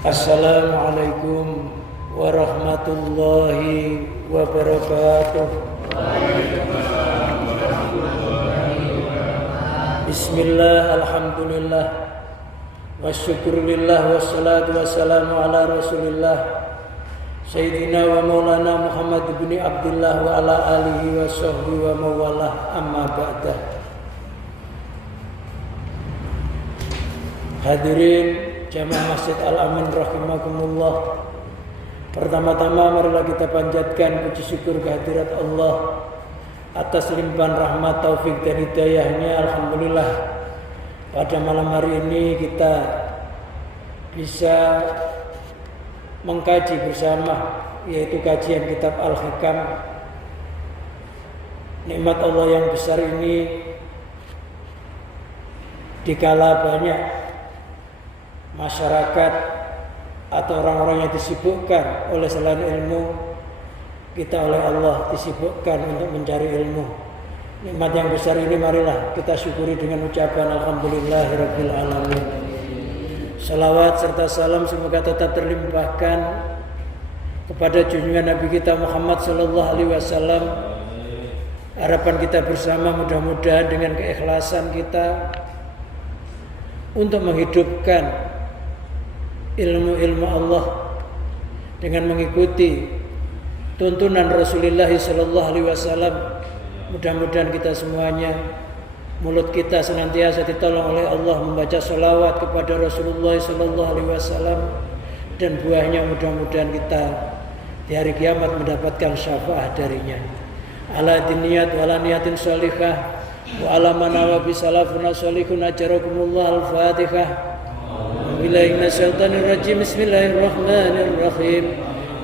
Assalamualaikum warahmatullahi wabarakatuh. Bismillah, alhamdulillah, wasyukurillah, wassalatu wassalamu ala rasulillah Sayyidina wa maulana Muhammad ibn Abdullah wa ala alihi wa sahbihi wa mawalah, amma ba'dah. Hadirin Jamaah Masjid Al-Amin rahimakumullah. Pertama-tama marilah kita panjatkan puji syukur kehadirat Allah atas limpahan rahmat, taufik dan hidayahnya. Alhamdulillah, pada malam hari ini kita bisa mengkaji bersama, yaitu kajian kitab Al-Hikam. Nikmat Allah yang besar ini dikala banyak masyarakat atau orang-orang yang disibukkan oleh selain ilmu, kita oleh Allah disibukkan untuk mencari ilmu. Nikmat yang besar ini marilah kita syukuri dengan ucapan alhamdulillahirabbil alamin. Salawat serta salam semoga tetap terlimpahkan kepada junjungan Nabi kita Muhammad sallallahu alaihi wasallam. Harapan kita bersama mudah-mudahan dengan keikhlasan kita untuk menghidupkan ilmu-ilmu Allah dengan mengikuti tuntunan Rasulullah sallallahu alaihi wasallam. Mudah-mudahan kita semuanya, mulut kita senantiasa ditolong oleh Allah membaca sholawat kepada Rasulullah sallallahu alaihi wasallam, dan buahnya mudah-mudahan kita di hari kiamat mendapatkan syafaat darinya. Ala diniyat wala niyatin sholihah wa ala manawa bisalafuna sholihun ajarakumullah. Al-Fatihah. Bismillahirrahmanirrahim.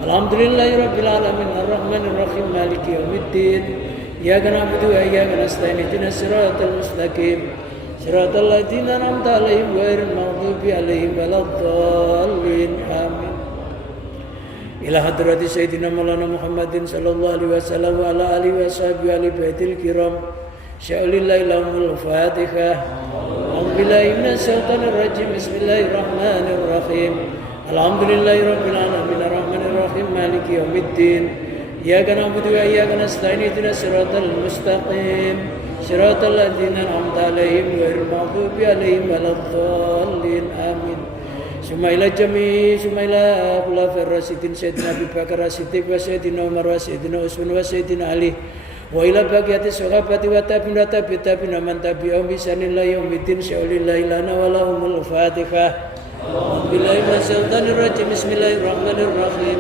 Alhamdulillahirabbil alamin arrahmanirrahim maliki yaumiddin. Iyyaka na'budu wa iyyaka nasta'in ihdinas siratal mustaqim siratal ladzina an'amta 'alaihim ghairil maghdubi 'alaihim waladdallin. Amin. Ila hadrati sayyidina Maulana Muhammadin sallallahu alaihi wasallam wa ala alihi washabihi ali baitil kiram. Sya'ulillahi lahumul Fatihah. A'udzubillahi minasyaitonir rajim. Bismillahirrahmanirrahim. Alhamdulillahirabbil alamin arrahmanir rahim maliki yaumiddin. Iyyaka na'budu wa iyyaka nasta'in ihdinas siratal mustaqim siratal ladzina an'amta 'alaihim ghairil maghdubi 'alaihim waladdallin. Amin. Sumaila khulafa'ir rasyidin Sayyidina Abu Bakar As-Siddiq wa Sayyidina Umar wa Sayyidina Utsman wa Sayyidina Ali wa ila baqiyati sahabati wa tabi'in wa tabi'in man tabi'ahum bi ihsanin ila yaumiddin. Sya'ulillahi lana wa lahumul Fatihah. Billahi minasyaitonir rajim. Bismillahirrahmanirrahim.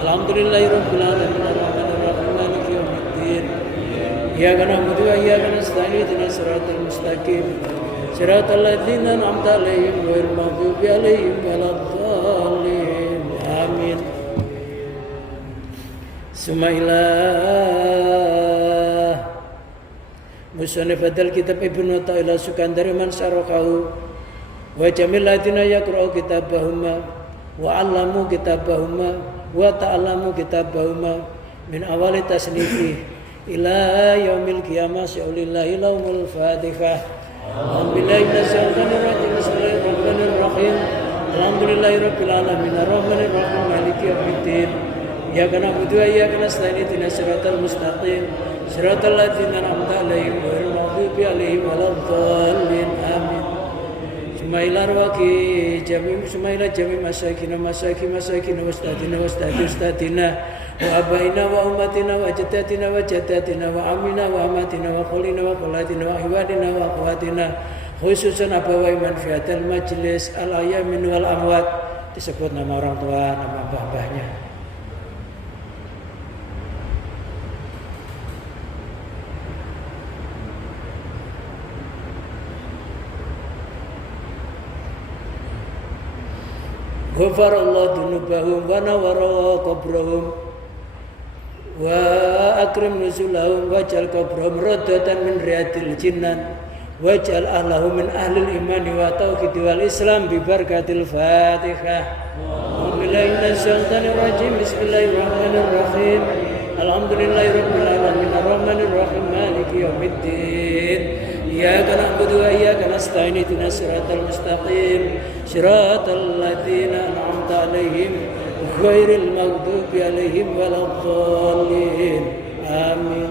Alhamdulillahirabbil alamin arrahmanir rahim maliki yaumiddin. Iyyaka na'budu wa iyyaka nasta'in ihdinas siratal mustaqim siratal ladzina an'amta 'alaihim ghairil maghdubi 'alaihim waladdallin. Amin. Sumailah musannif hadal kitab Ibnu Ta'ila Sukandari man syarakahu wa jamil ladina yaqra'u kitabahuma wa 'allamu kitabahuma wa ta'allamu kitabahuma min awali tasnifi ila yaumil qiyamah. Sya'ulillahi lahumul Fatihah. Alhamdulillahi minasyaitonir rajim. Bismillahirrahmanirrahim. Alhamdulillahirabbil alamin arrahmanir rahim maliki yaumiddin. Iyyaka na'budu wa iyyaka nasta'in ihdinas siratal mustaqim siratal ladzina an'amta 'alaihim ghairil maghdubi 'alaihim waladdallin. Amin. Sumailah jami masakina ustadina wa abaina wa ummatina wa jaddatina wa jaddatina wa amina wa amatina wa khulina wa khulatina wa iwadina wa akhwatina, khususan abawai man fi hadal majlis al-ayamin wal amwat. Disebut nama orang tua, nama mbah-mbahnya. Ghafarallahu dzunubahum wa nawwara qabrahum wa akrim nuzulahum waj'al qabrahum radatan min riyadil jinnan waj'al ahlahu min ahlil imani wa tauhid wal islam bi barakatil Fatihah. Billahi minasyaitonir rajim. Bismillahirrahmanirrahim. Alhamdulillahirabbil alamin arrahmanir rahim maliki yaumiddin. إياك نعبد وإياك نستعين اهدنا الصراط المستقيم صراط الذين أنعمت عليهم غير المغضوب عليهم ولا الضالين آمين.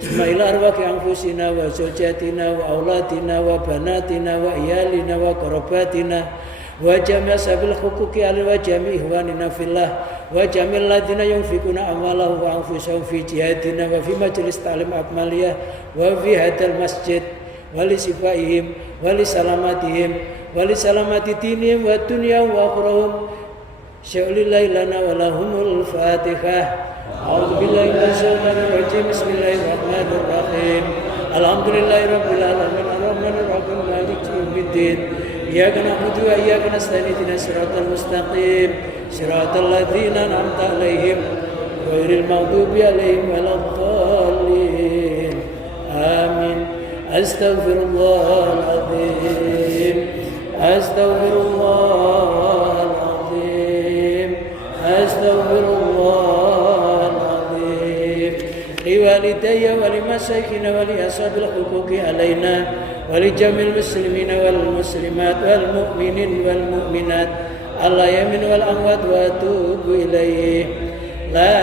ثم إلى أرواح أنفسنا وزوجاتنا وأولادنا وبناتنا وعيالنا وقرباتنا وجميع أصحاب الحقوق على وجميع إخواننا في الله وجميع الذين ينفقون أموالهم وأنفسهم في جهادنا وفي مجلس تعليم أكمالية وفي هذا المسجد ولشفائهم ولسلامتهم ولسلامة دينهم والدنيا وآخرهم شاء الله لنا ولهم الفاتحة. أعوذ بالله من الشيطان الرجيم بسم الله الرحمن الرحيم الحمد لله رب العالمين الرحمن الرحيم مالك يوم الدين إياك نعبد وإياك نستعين اهدنا الصراط المستقيم صراط الذين أنعمت عليهم غير المغضوب عليهم ولا الضالين آمين. أستغفر الله العظيم أستغفر الله العظيم أستغفر الله العظيم لوالدي ولمشايخنا ولأصحاب الحقوق علينا ولجميع المسلمين والمسلمات والمؤمنين والمؤمنات الأحياء والأموات وأتوب إليه. لا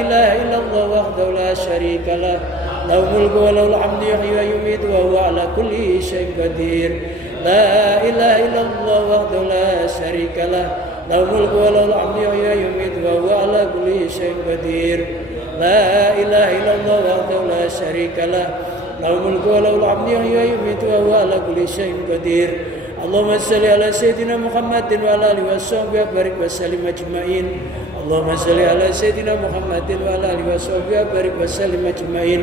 إله إلا الله وحده لا شريك له له الملك وله الحمد يحيي ويميت وهو على كل شيء قدير. لا إله إلا الله وحده لا شريك له له الملك وله الحمد يحيي ويميت وهو على كل شيء قدير. لا إله إلا الله وحده لا شريك له له الملك وله الحمد يحيي ويميت وهو على كل شيء قدير. اللهم صل على سيدنا محمد وعلى آله وصحبه وبارك وسلم أجمعين. اللهم صل على سيدنا محمد وعلى آله وصحبه وبارك وسلم أجمعين.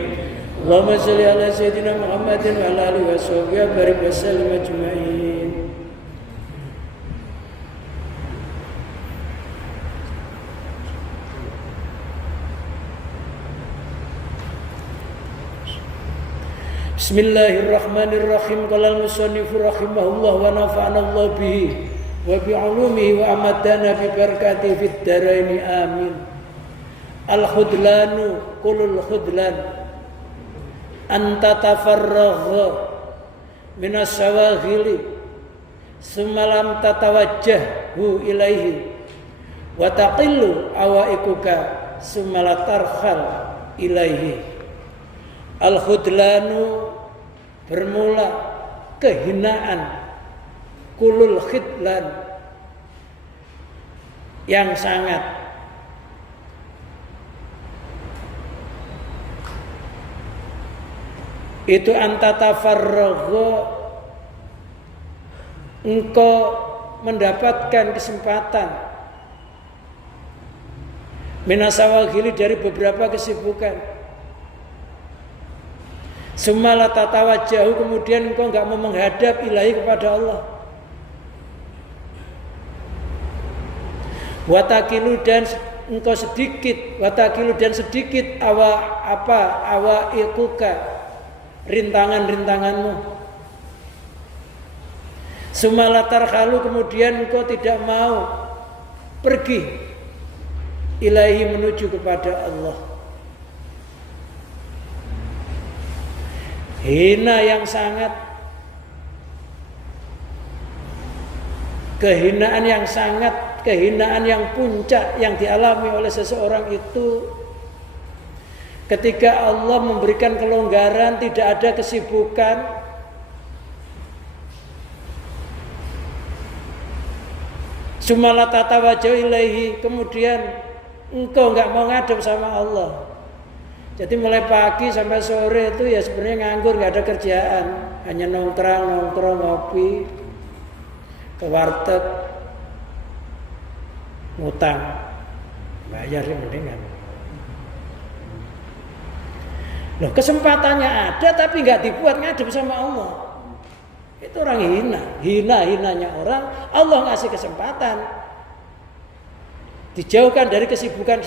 اللهم صل على سيدنا محمد وعلى آله وصحبه وبارك وسلم أجمعين. Bismillahirrahmanirrahim. Qala al-musannif rahimahullah wa nafa'ana Allah bihi wa bi'ulumihi wa amadana bi barakatihi fid dharain amin. Al-khudlanu kulul khudlan an tatafarragha min as-sawaghili summa lam tatawajjahu ilaihi wa taqillu awaikuka summa la tarkhal ilaihi. Al-khudlanu bermula kehinaan, kulul khidlan yang sangat, itu antatafarragha, engkau mendapatkan kesempatan minasawaghili dari beberapa kesibukan. Sumala tatawajjahu, kemudian engkau enggak mau menghadap ilahi kepada Allah. Watakilu dan engkau sedikit, watakilu dan sedikit ikuka rintangan-rintanganmu. Sumala tarkhalu, kemudian engkau tidak mau pergi ilahi menuju kepada Allah. Hina yang sangat, kehinaan yang sangat, kehinaan yang puncak yang dialami oleh seseorang itu ketika Allah memberikan kelonggaran, tidak ada kesibukan, sumala tatawajjahu ilaihi, kemudian engkau enggak mau ngadep sama Allah. Jadi mulai pagi sampai sore itu ya sebenarnya nganggur, nggak ada kerjaan, hanya nongkrong ngopi, ke warteg, ngutang, bayar sih mendingan. Loh, kesempatannya ada tapi nggak dibuat ngadep sama Allah. Itu orang hinanya orang. Allah ngasih kesempatan, dijauhkan dari kesibukan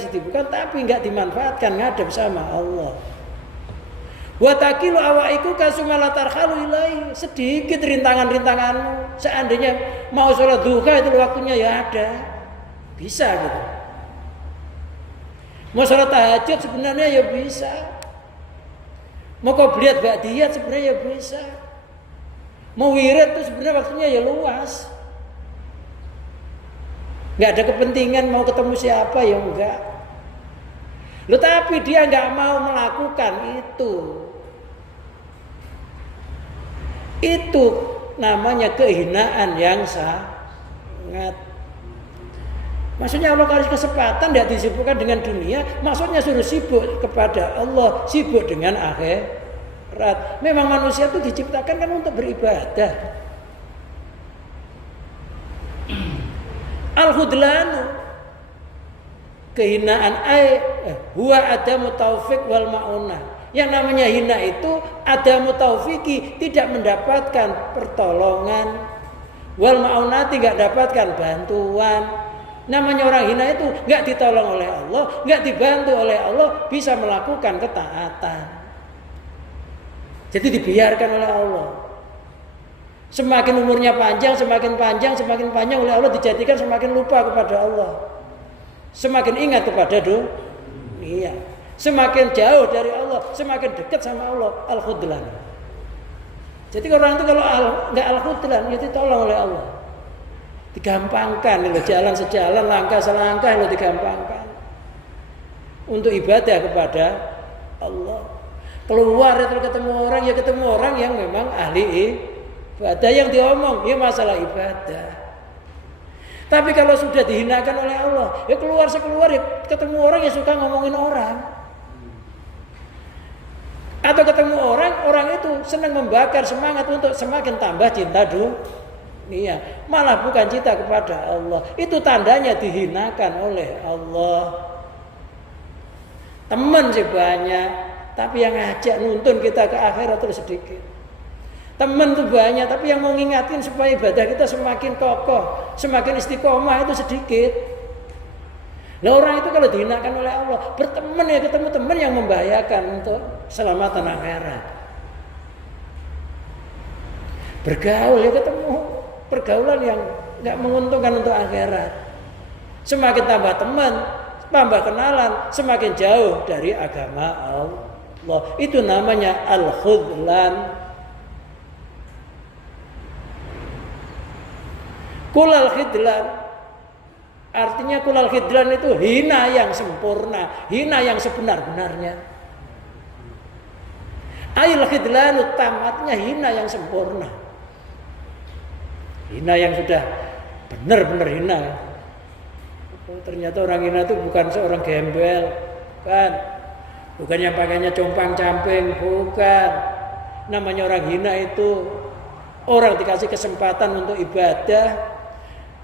tapi enggak dimanfaatkan ngadep sama Allah. Wa taqilu awaiku kasumala tarhalu ilaihi, sedikit rintangan-rintanganmu. Seandainya mau sholat duha itu waktunya ya ada, bisa gitu. Mau sholat tahajud sebenarnya ya bisa. Mau qobliyat ba'diyat sebenarnya ya bisa. Mau wirid itu sebenarnya waktunya ya luas. Nggak ada kepentingan mau ketemu siapa ya enggak. Loh tapi dia nggak mau melakukan itu. Itu namanya kehinaan yang sangat. Maksudnya Allah kasih kesempatan tidak disibukkan dengan dunia, maksudnya suruh sibuk kepada Allah, sibuk dengan akhirat. Memang manusia itu diciptakan kan untuk beribadah. Al-khudlanu, kehinaan huwa adamu taufik wal ma'unah. Yang namanya hina itu adamu taufiki, tidak mendapatkan pertolongan, wal ma'unah tidak dapatkan bantuan. Namanya orang hina itu nggak ditolong oleh Allah, nggak dibantu oleh Allah, bisa melakukan ketaatan. Jadi dibiarkan oleh Allah. Semakin umurnya panjang, semakin panjang oleh Allah dijadikan semakin lupa kepada Allah. Semakin ingat kepada dunia. Semakin jauh dari Allah, semakin dekat sama Allah. Al-khudlan. Jadi orang itu kalau nggak al-khudlan, itu ditolong oleh Allah. Digampangkan, jalan sejalan, langkah selangkah, digampangkan untuk ibadah kepada Allah. Keluar itu ketemu orang yang memang ahli ibadah, yang diomong ya masalah ibadah. Tapi kalau sudah dihinakan oleh Allah, ya keluar ya ketemu orang yang suka ngomongin orang. Atau ketemu orang itu senang membakar semangat untuk semakin tambah cinta dunia, malah bukan cinta kepada Allah. Itu tandanya dihinakan oleh Allah. Teman sih banyak, tapi yang ngajak nuntun kita ke akhirat terus sedikit. Teman tuh banyak, tapi yang mau ngingatin supaya ibadah kita semakin kokoh, semakin istiqomah itu sedikit. Nah orang itu kalau dihinakan oleh Allah, berteman ya ketemu teman yang membahayakan untuk keselamatan akhirat. Bergaul ya ketemu pergaulan yang nggak menguntungkan untuk akhirat. Semakin tambah teman, tambah kenalan, semakin jauh dari agama Allah. Itu namanya al-khudlan. Kulal khidlan, artinya kulal khidlan itu hina yang sempurna, hina yang sebenar-benarnya. Ail khidlanu tamatnya hina yang sempurna. Hina yang sudah benar-benar hina. Ternyata orang hina itu bukan seorang gembel, bukan yang pakainya compang-camping, bukan. Namanya orang hina itu orang dikasih kesempatan untuk ibadah,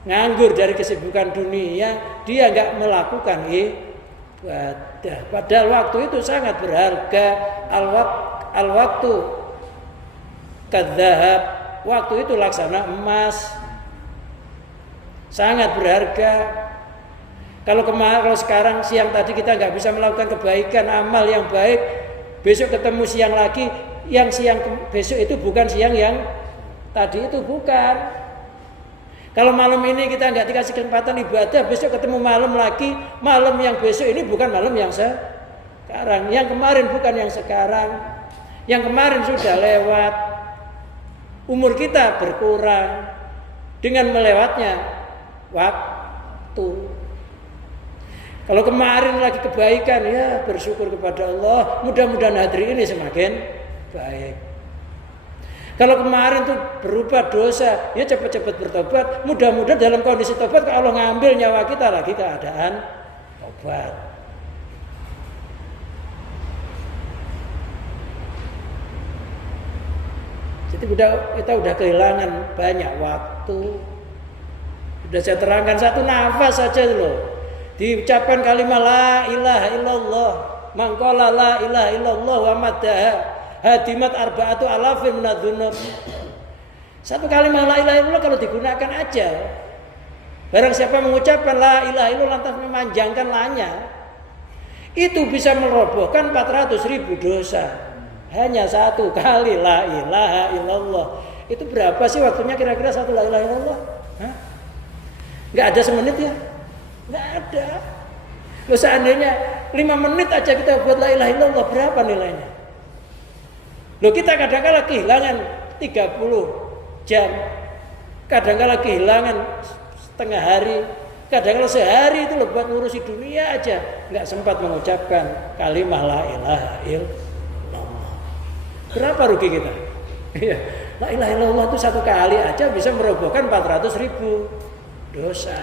nganggur dari kesibukan dunia, dia nggak melakukan ibadah. Padahal waktu itu sangat berharga. Al-waktu kadzahab, waktu itu laksana emas, sangat berharga. Kalau sekarang siang tadi kita nggak bisa melakukan kebaikan, amal yang baik, besok ketemu siang lagi, yang siang besok itu bukan siang yang tadi itu, bukan. Kalau malam ini kita nggak dikasih kesempatan ibadah, besok ketemu malam lagi, malam yang besok ini bukan malam yang sekarang, yang kemarin bukan yang sekarang, yang kemarin sudah lewat. Umur kita berkurang dengan melewatnya waktu. Kalau kemarin lagi kebaikan, ya bersyukur kepada Allah, mudah-mudahan hari ini semakin baik. Kalau kemarin tuh berubah dosa, ya cepat-cepat bertobat. Mudah-mudahan dalam kondisi tobat kalau Allah ngambil nyawa kita lagi keadaan tobat. Jadi kita udah kehilangan banyak waktu. Sudah saya terangkan satu nafas saja loh. Diucapkan kalimat la ilaha illallah, mangqala la ilaha illallah wa maddaha hadimat arba'atu alafin minadz-dzunub. Satu kalimat la ilaha illallah kalau digunakan aja, barang siapa mengucapkan la ilaha illallah lantas memanjangkan la-nya, itu bisa merobohkan 400.000 dosa. Hanya satu kali la ilaha illallah. Itu berapa sih waktunya kira-kira satu la ilaha illallah? Nggak ada semenit ya? Nggak ada. Kalau seandainya 5 menit aja kita buat la ilaha illallah, berapa nilainya? Loh kita kadang-kadang kehilangan 30 jam, kadang-kala kehilangan setengah hari, kadang-kala sehari itu buat ngurusi dunia aja nggak sempat mengucapkan kalimah la ilaha illallah. Berapa rugi kita? La ilaha illallah itu satu kali aja bisa merobohkan 400.000 dosa.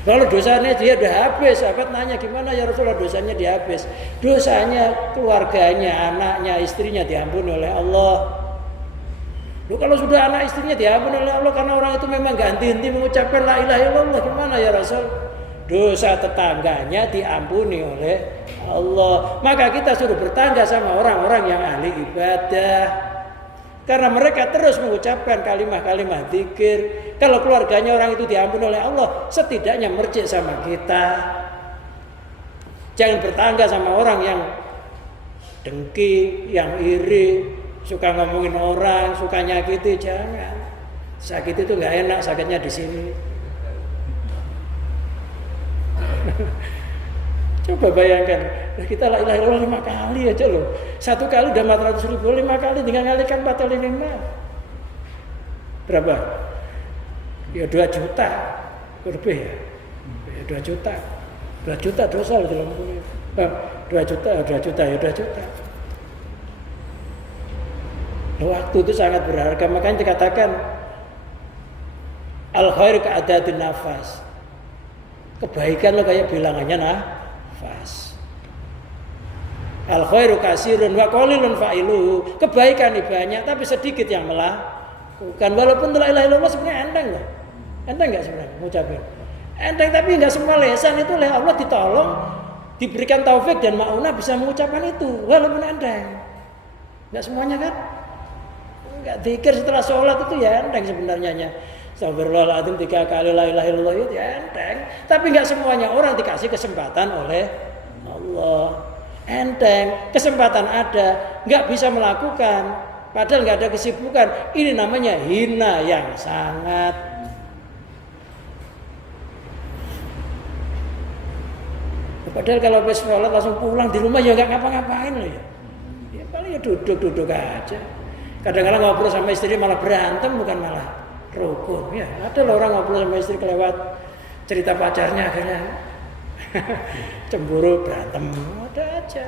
Kalau dosanya dia udah habis, sahabat nanya gimana ya Rasulullah dosanya dia habis? Dosanya keluarganya, anaknya, istrinya diampuni oleh Allah. Loh, kalau sudah anak istrinya diampuni oleh Allah karena orang itu memang gak henti-henti mengucapkan la ilaha illallah, gimana ya Rasul? Dosa tetangganya diampuni oleh Allah. Maka kita suruh bertangga sama orang-orang yang ahli ibadah. Karena mereka terus mengucapkan kalimah-kalimah zikir. Kalau keluarganya orang itu diampuni oleh Allah, setidaknya mercik sama kita. Jangan bertangga sama orang yang dengki, yang iri, suka ngomongin orang, suka nyakiti. Jangan. Sakit itu nggak enak, sakitnya di sini. Coba bayangkan, kita la ilaha illallah 5 kali aja loh. 1 kali udah 400.000, 5 kali tinggal ngalikan 4 kali 5. Berapa? Ya 2 juta lebih ya. 2 juta. 2 juta dosa loh dalam buku. 2 juta ya 2 juta. Waktu itu sangat berharga, makanya dikatakan al khair ka'adadin nafas. Kebaikan lo kayak bilangannya nafas. Al khairu kasirun wa qalilun fa'iluhu. Kebaikan ini banyak tapi sedikit yang melakukan. Walaupun la ilaha illallah sebenarnya enteng loh. Enteng enggak sebenarnya ngucapin? Enteng, tapi enggak semua lisan itu oleh Allah ditolong, diberikan taufik dan maunah bisa mengucapkan itu. Walaupun enteng. Enggak semuanya kan? Enggak zikir setelah sholat itu ya enteng sebenarnya. Astagfirullahaladzim 3 kali la ilaha illallah itu ya enteng. Tapi enggak semuanya orang dikasih kesempatan oleh Allah. Enteng, kesempatan ada, nggak bisa melakukan, padahal nggak ada kesibukan. Ini namanya hina yang sangat. Padahal kalau habis sholat langsung pulang di rumah ya nggak ngapa-ngapain loh ya. Ya paling ya duduk aja. Kadang-kadang ngobrol sama istri malah berantem bukan malah rukun. Ya ada loh orang ngobrol sama istri kelewat cerita pacarnya akhirnya cemburu berantem, ada aja.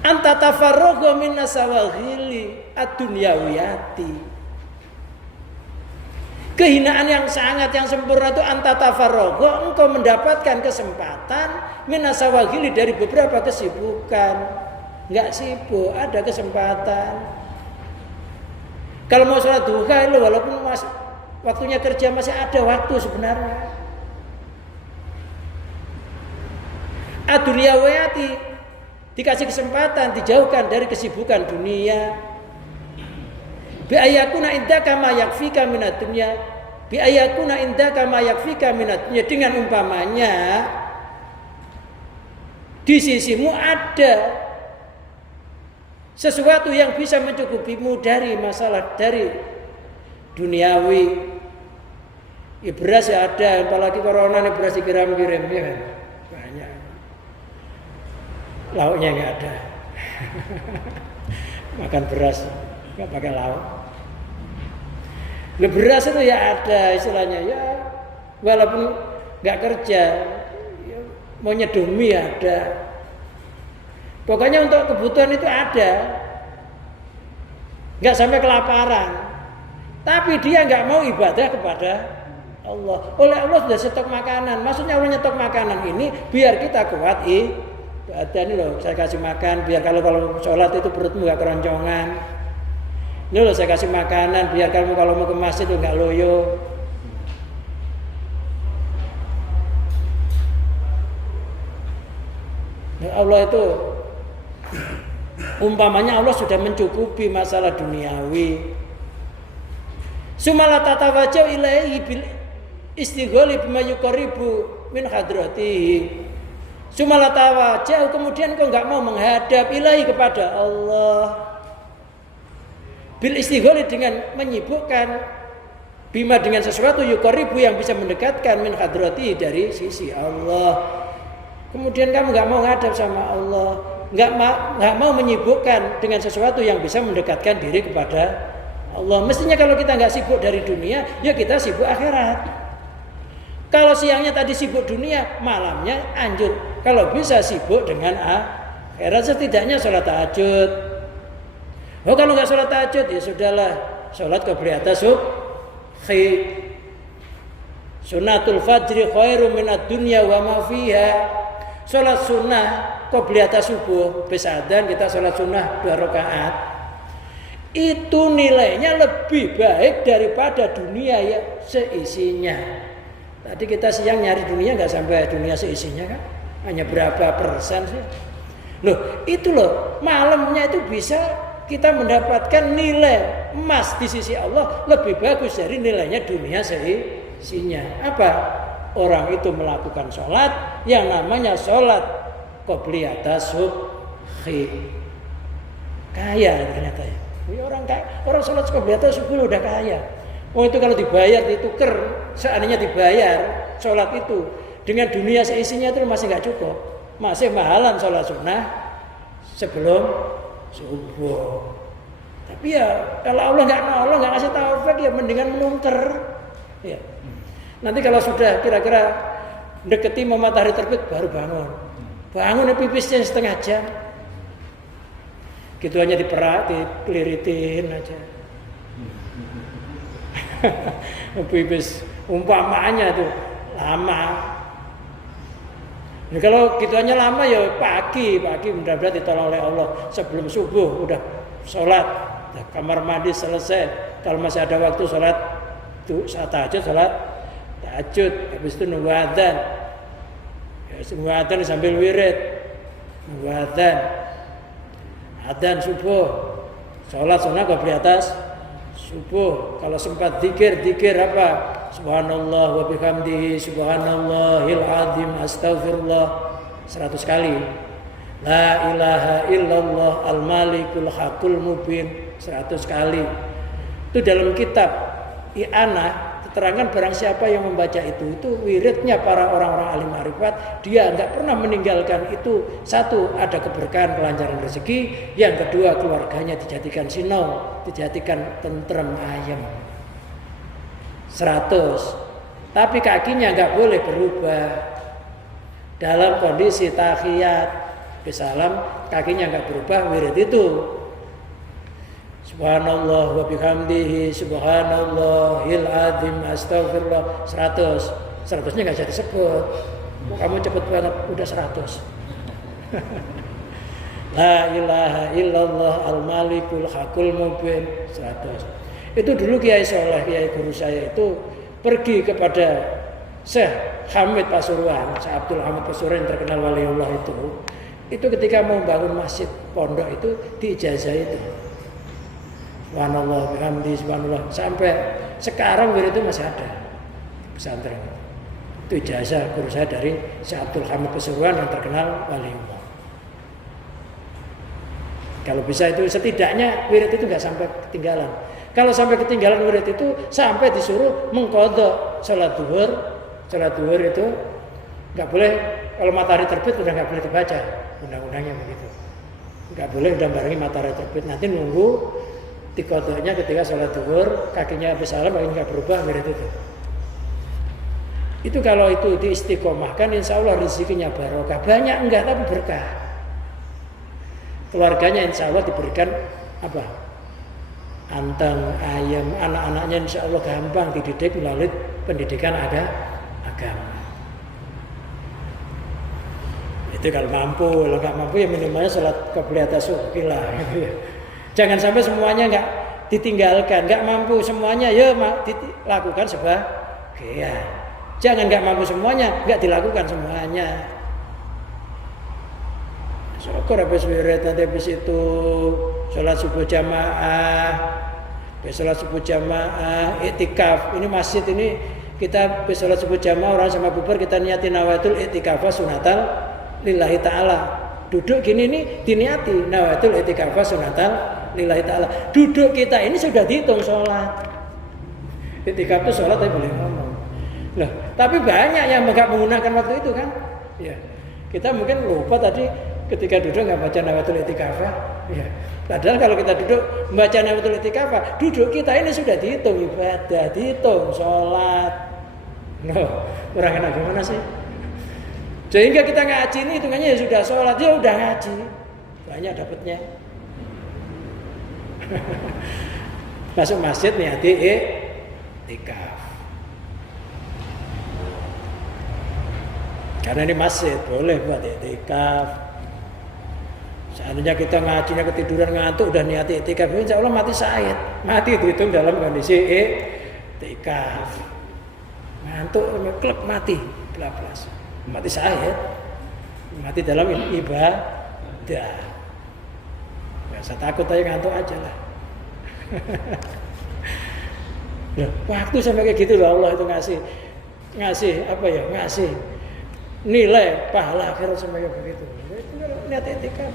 Anta tafarragha min nasawaghili ad-dunyawiyati. Kehinaan yang sangat yang sempurna itu anta tafarragha, engkau mendapatkan kesempatan min nasawaghili dari beberapa kesibukan. Enggak sibuk, ada kesempatan. Kalau mau sholat duha itu walaupun waktunya kerja masih ada waktu sebenarnya. Ad-dunyawiyati, dikasih kesempatan dijauhkan dari kesibukan dunia. Bi ayakuna indaka ma yakfika minad dunya. Bi ayakuna indaka ma yakfika minad dunya, dengan umpamanya di sisimu ada sesuatu yang bisa mencukupimu dari masalah dari duniawi. Ya beras ya ada, apalagi corona ini beras dikirim-kirim ya kan. Banyak. Lauknya nggak ada. Makan beras nggak pakai lauk. Nah, beras itu ya ada istilahnya ya, walaupun nggak kerja, ya, mau nyedomi ada. Pokoknya untuk kebutuhan itu ada, nggak sampai kelaparan. Tapi dia nggak mau ibadah kepada Allah. Oleh Allah sudah stok makanan. Maksudnya Allah nyetok makanan ini biar kita kuat ibadah. Ini loh saya kasih makan biar kalau sholat itu perutmu nggak keroncongan. Ini loh saya kasih makanan biar kamu kalau mau ke masjid itu nggak loyo. Ya Allah itu umpamanya Allah sudah mencukupi masalah duniawi. Sumala tatawajjah ilaihi bil istighali bima yuqarribu min hadratihi. Sumala tawajjah, kemudian kau enggak mau menghadap ilahi kepada Allah. Bil istighali, dengan menyibukkan bima, dengan sesuatu yuqarribu yang bisa mendekatkan min hadratihi, dari sisi Allah. Kemudian kamu enggak mau menghadap sama Allah. nggak mau menyibukkan dengan sesuatu yang bisa mendekatkan diri kepada Allah. Mestinya kalau kita nggak sibuk dari dunia, ya kita sibuk akhirat. Kalau siangnya tadi sibuk dunia, malamnya anjur. Kalau bisa sibuk dengan akhirat, setidaknya sholat tahajud. Oh kalau nggak sholat tahajud, ya sudahlah, sholat qobliyah subhi. Sunnatul fajri khairum minad dunya wa ma fiha. Sholat sunnah qobliyah subuh, besadan kita sholat sunnah 2 rakaat. Itu nilainya lebih baik daripada dunia ya seisinya. Tadi kita siang nyari dunia nggak sampai dunia seisinya kan? Hanya berapa persen sih? Loh itu loh malamnya itu bisa kita mendapatkan nilai emas di sisi Allah lebih bagus dari nilainya dunia seisinya. Apa? Orang itu melakukan sholat yang namanya sholat qobliyah subhi. Kaya ternyata ya. Orang sholat qobliyah subuh udah kaya. Oh itu kalau dibayar ditukar, seandainya dibayar sholat itu dengan dunia seisinya itu masih nggak cukup, masih mahalan sholat sunnah sebelum subuh. Tapi ya kalau Allah nggak nolong, nggak ngasih taufik ya mendingan menungker. Ya. Nanti kalau sudah kira-kira deketi mau matahari terbit baru bangun. Bangun pipisnya setengah jam. Gitu aja dikeliritin aja. Pipis umpamanya tuh lama. Nah, kalau gitu aja lama ya pagi mudah-mudahan ditolong oleh Allah sebelum subuh udah sholat, kamar mandi selesai. Kalau masih ada waktu sholat tuh saat tahajud, habis itu nunggu adzan. Ya, nunggu adzan sambil wirid, nunggu adzan. Adzan subuh, sholat sunnah qobliyah subuh. Kalau sempat zikir apa? Subhanallah wa bihamdihi subhanallahil azim astaghfirullah 100 kali. La ilaha illallah al malikul haqqul mubin 100 kali. Itu dalam kitab I'anah terangkan barang siapa yang membaca itu wiridnya para orang-orang alim ma'rifat, dia enggak pernah meninggalkan itu. Satu, ada keberkahan kelancaran rezeki, yang kedua keluarganya dijadikan sinau, dijadikan tentrem ayem. 100. Tapi kakinya enggak boleh berubah. Dalam kondisi tahiyat bisalam kakinya enggak berubah, wirid itu Subhanallah wa bihamdihi subhanallahil azim astaghfirullah 100. 100-nya enggak jadi sebut. Kamu cepet banget udah 100. La ilaha illallah al malikul haqqul mubin 100. Itu dulu Kiai Soleh, Kiai guru saya itu pergi kepada Syekh Hamid Pasuruan, Syekh Abdul Hamid Pasuruan yang terkenal waliullah itu ketika mau bangun masjid pondok itu diijazah itu. Subhanallah, bihamdi, subhanallah. Sampai sekarang wirid itu masih ada pesantren. Itu ijazah guru saya dari Syekh Abdul Hamid Pasuruan yang terkenal waliullah. Kalau bisa itu setidaknya wirid itu nggak sampai ketinggalan. Kalau sampai ketinggalan wirid itu sampai disuruh mengqadha salat zuhur. Salat zuhur itu nggak boleh kalau matahari terbit udah nggak boleh dibaca. Undang-undangnya begitu. Nggak boleh udah barengi matahari terbit. Nanti nunggu dikodoknya ketika sholat zuhur, kakinya habis salam, kakinya nggak berubah, wirid itu. Itu kalau itu diistiqomahkan, insya Allah rezekinya barokah. Banyak enggak, tapi berkah. Keluarganya insya Allah diberikan apa? Anteng, ayam, anak-anaknya insya Allah gampang dididik melalui pendidikan agama. Itu kalau mampu, kalau nggak mampu ya minimalnya sholat qobliyah subhi lah. Gitu ya. Jangan sampai semuanya nggak ditinggalkan, nggak mampu semuanya, ya lakukan sebagian. Jangan nggak mampu semuanya, nggak dilakukan semuanya. Syukur habis wirid, nanti habis itu sholat subuh jamaah, iktikaf. Ini masjid ini kita habis sholat subuh jamaah orang sama bubar kita niatin nawaitul iktikaf sunatal lillahi ta'ala. Duduk gini nih diniati nawaitul iktikaf sunatal lillahi ta'ala. Duduk kita ini sudah dihitung sholat. Iktikaf itu sholat tapi boleh ngomong. Loh, tapi banyak yang enggak menggunakan waktu itu kan. Ya. Kita mungkin lupa tadi Ketika duduk nggak baca nawatul itikafah, ya. Padahal kalau kita duduk membaca nawatul itikafah, duduk kita ini sudah dihitung ibadah, dihitung sholat. No, kurang enak gimana sih? Sehingga kita ngaji ini hitungannya ya sudah sholat, ya udah ngaji, banyak dapatnya. Masuk masjid niati iktikaf. Karena ini masjid boleh buat iktikaf. Seandainya kita ngajinya ketiduran ngantuk udah niati iktikaf, insya Allah mati syahid. Mati dihitung dalam kondisi iktikaf. Ngantuk klub mati, belas. Mati syahid. Mati dalam ibadah. Gak usah takut aja ngantuk aja lah. Waktu sampai kayak gitu loh Allah itu ngasih apa ya, ngasih nilai pahala akhirat sampai kayak begitu. Lihat etika.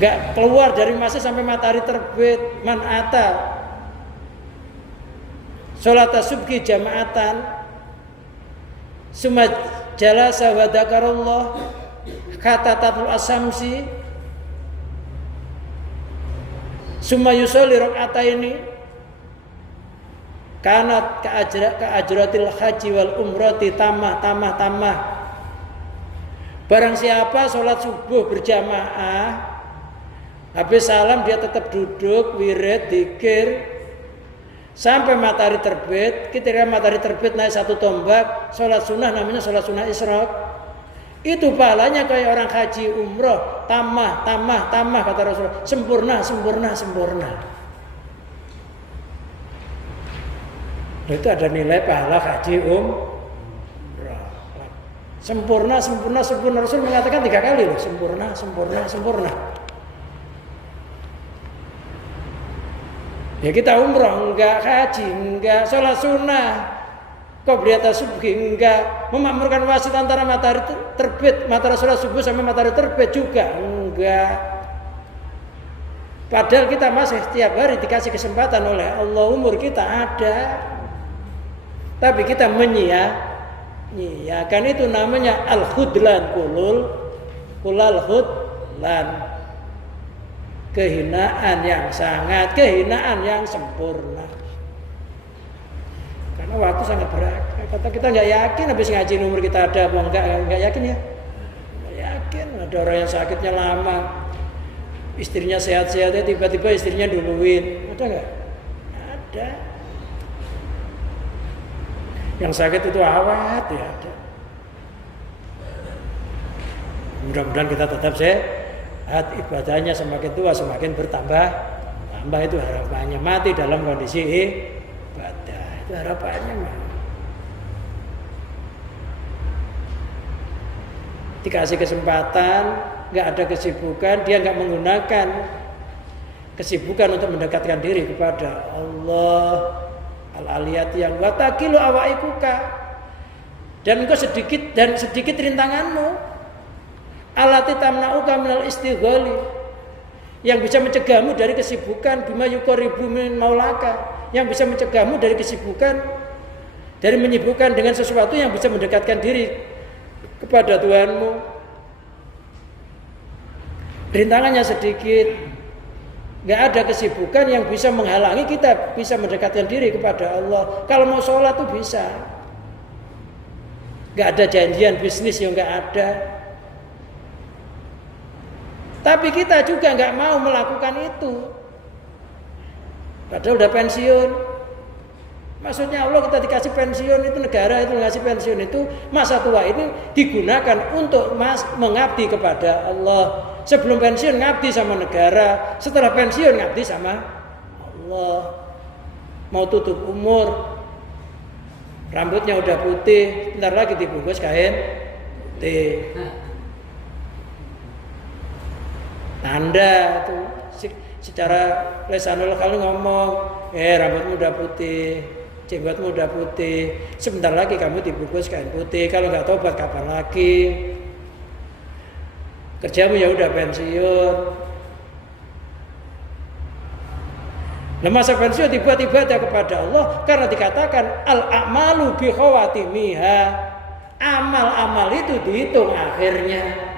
Gak keluar dari masjid sampai matahari terbit. Man ata sholat subhi jamaatan summa jalasa wa dzakarallah kata tatul asamsi summa yusolli rakaataini kanat ka'ajratil haji wal umrati tamah. Barang siapa sholat subuh berjamaah, habis salam dia tetap duduk wirid dzikir sampai matahari terbit. Ketika matahari terbit naik satu tombak, sholat sunnah namanya sholat sunnah isyraq. Itu pahalanya kayak orang haji umroh, tamah kata Rasulullah, sempurna. Nah, itu ada nilai pahala haji umroh. Sempurna. Rasul mengatakan 3 kali loh, sempurna. Ya kita umroh enggak, haji enggak, sholat sunnah qobliyah subhi enggak, memakmurkan wasit antara matahari terbit, matahari sholat subuh sampai matahari terbit juga enggak. Padahal kita masih setiap hari dikasih kesempatan oleh Allah, umur kita ada, tapi kita menyia-nyiakan. Itu namanya al-khudlan, kulal khudlan, kehinaan yang sempurna. Karena waktu sangat berharga. Kata kita nggak yakin habis ngaji umur kita ada apa nggak yakin ya? Nggak yakin. Ada orang yang sakitnya lama, istrinya sehat-sehatnya tiba-tiba istrinya duluin, ada nggak? Ada. Yang sakit itu awat ya ada. Mudah-mudahan kita tetap sehat, ibadahnya semakin tua semakin bertambah. Itu harapannya, mati dalam kondisi ibadah. Itu harapannya. Dikasih kesempatan, nggak ada kesibukan, dia nggak menggunakan kesibukan untuk mendekatkan diri kepada Allah al-aliyati yang watakilu awaikuka, dan engkau sedikit rintanganmu alati tamna'uka minal istighali, yang bisa mencegahmu dari kesibukan bima yuqaribu min maulaka, yang bisa mencegahmu dari kesibukan, dari menyibukkan dengan sesuatu yang bisa mendekatkan diri kepada Tuhanmu. Rintangannya sedikit, nggak ada kesibukan yang bisa menghalangi kita bisa mendekatkan diri kepada Allah. Kalau mau sholat tuh bisa, nggak ada janjian bisnis yang nggak ada. Tapi kita juga nggak mau melakukan itu, padahal udah pensiun. Maksudnya Allah kita dikasih pensiun itu, negara itu ngasih pensiun itu, masa tua ini digunakan untuk mengabdi kepada Allah. Sebelum pensiun ngabdi sama negara, setelah pensiun ngabdi sama Allah. Mau tutup umur, rambutnya udah putih, bentar lagi dibungkus kain putih. Tanda tuh secara lisanul hal ngomong, rambutmu udah putih, jenggotmu udah putih, sebentar lagi kamu dibungkus kain putih. Kalau nggak tobat kapan lagi? Kerjamu ya udah pensiun. Nah, masa pensiun tiba-tiba ada kepada Allah karena dikatakan al-a'malu bi khawatimiha. Amal-amal itu dihitung akhirnya.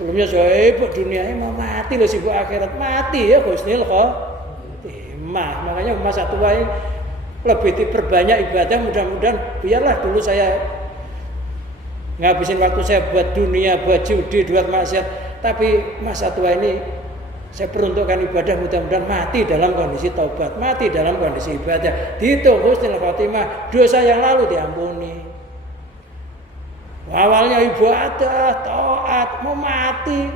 Sebelumnya sibuk dunia mau mati loh, sibuk akhirat mati ya husnul khotimah. Makanya masa tua ini lebih diperbanyak ibadah, mudah-mudahan biarlah dulu saya ngabisin waktu saya buat dunia, buat judi, buat maksiat, tapi masa tua ini saya peruntukkan ibadah, mudah-mudahan mati dalam kondisi taubat, mati dalam kondisi ibadah. Dihitung husnul khotimah, dosa yang lalu diampuni. Awalnya ibadah, taat, mau mati,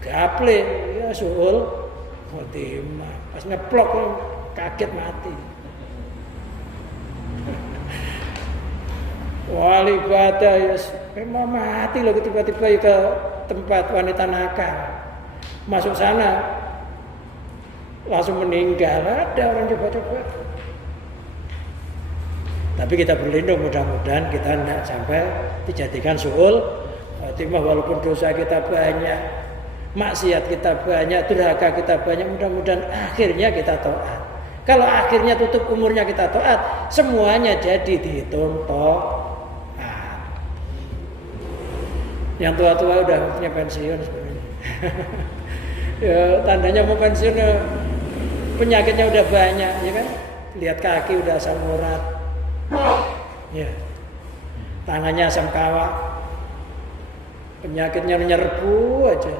gaple, ya suul khotimah. Pas ngeplok kaget mati. Wali ibadah ya mau mati loh, tiba-tiba ke tempat wanita nakal. Masuk sana langsung meninggal, ada orang coba-coba. Tapi kita berlindung, mudah-mudahan kita tidak sampai dijadikan suul khotimah. Walaupun dosa kita banyak, maksiat kita banyak, durhaka kita banyak, mudah-mudahan akhirnya kita taat. Kalau akhirnya tutup umurnya kita taat, semuanya jadi dihitung taat. Yang tua-tua udah punya pensiun sebenarnya. Ya, tandanya mau pensiun, penyakitnya udah banyak, ya kan? Lihat kaki udah asam urat, ya, tangannya asam kawak, penyakitnya nyerbu aja,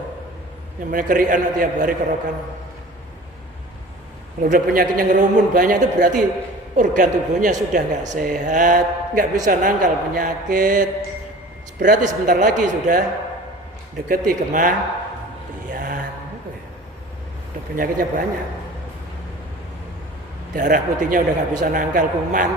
yang kerian tiap hari kerokan. Kalau udah penyakitnya ngerumun banyak, itu berarti organ tubuhnya sudah nggak sehat, nggak bisa nangkal penyakit. Berarti sebentar lagi sudah deketi kematian. Udah penyakitnya banyak. Darah putihnya udah nggak bisa nangkal kuman.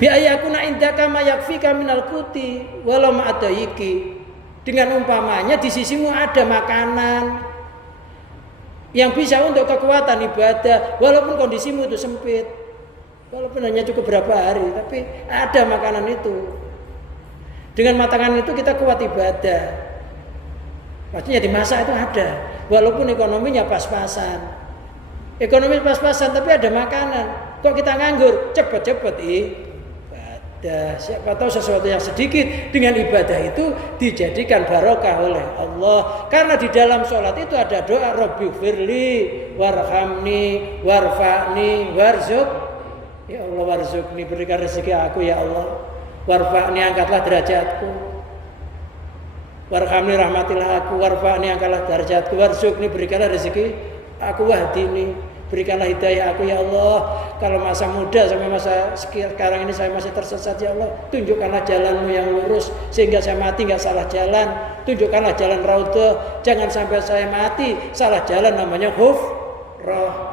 Bi ayakuna indaka ma yakfika minal kuti walau ma adayiki. Dengan umpamanya di sisimu ada makanan yang bisa untuk kekuatan ibadah, walaupun kondisimu itu sempit, walaupun hanya cukup berapa hari, tapi ada makanan itu. Dengan makanan itu kita kuat ibadah. Maksudnya di masa itu ada, walaupun ekonominya pas-pasan. Ekonomi pas-pasan tapi ada makanan. Kok kita nganggur? Cepet-cepet ibadah. Siapa tahu sesuatu yang sedikit dengan ibadah itu dijadikan barokah oleh Allah. Karena di dalam sholat itu ada doa Rabbighfirli warhamni warfa'ni warzuk. Ya Allah, warzukni, berikan rezeki aku ya Allah. Warfa'ni, angkatlah derajatku. Warhamni, rahmatilah aku. Warfa'ni, angkatlah derajatku. Warzukni, berikanlah rezeki aku. Wahdini, berikanlah hidayah aku ya Allah. Kalau masa muda sampai masa sekarang ini saya masih tersesat ya Allah, tunjukkanlah jalanmu yang lurus sehingga saya mati nggak salah jalan. Tunjukkanlah jalan raudhah, jangan sampai saya mati salah jalan, namanya ghufrah.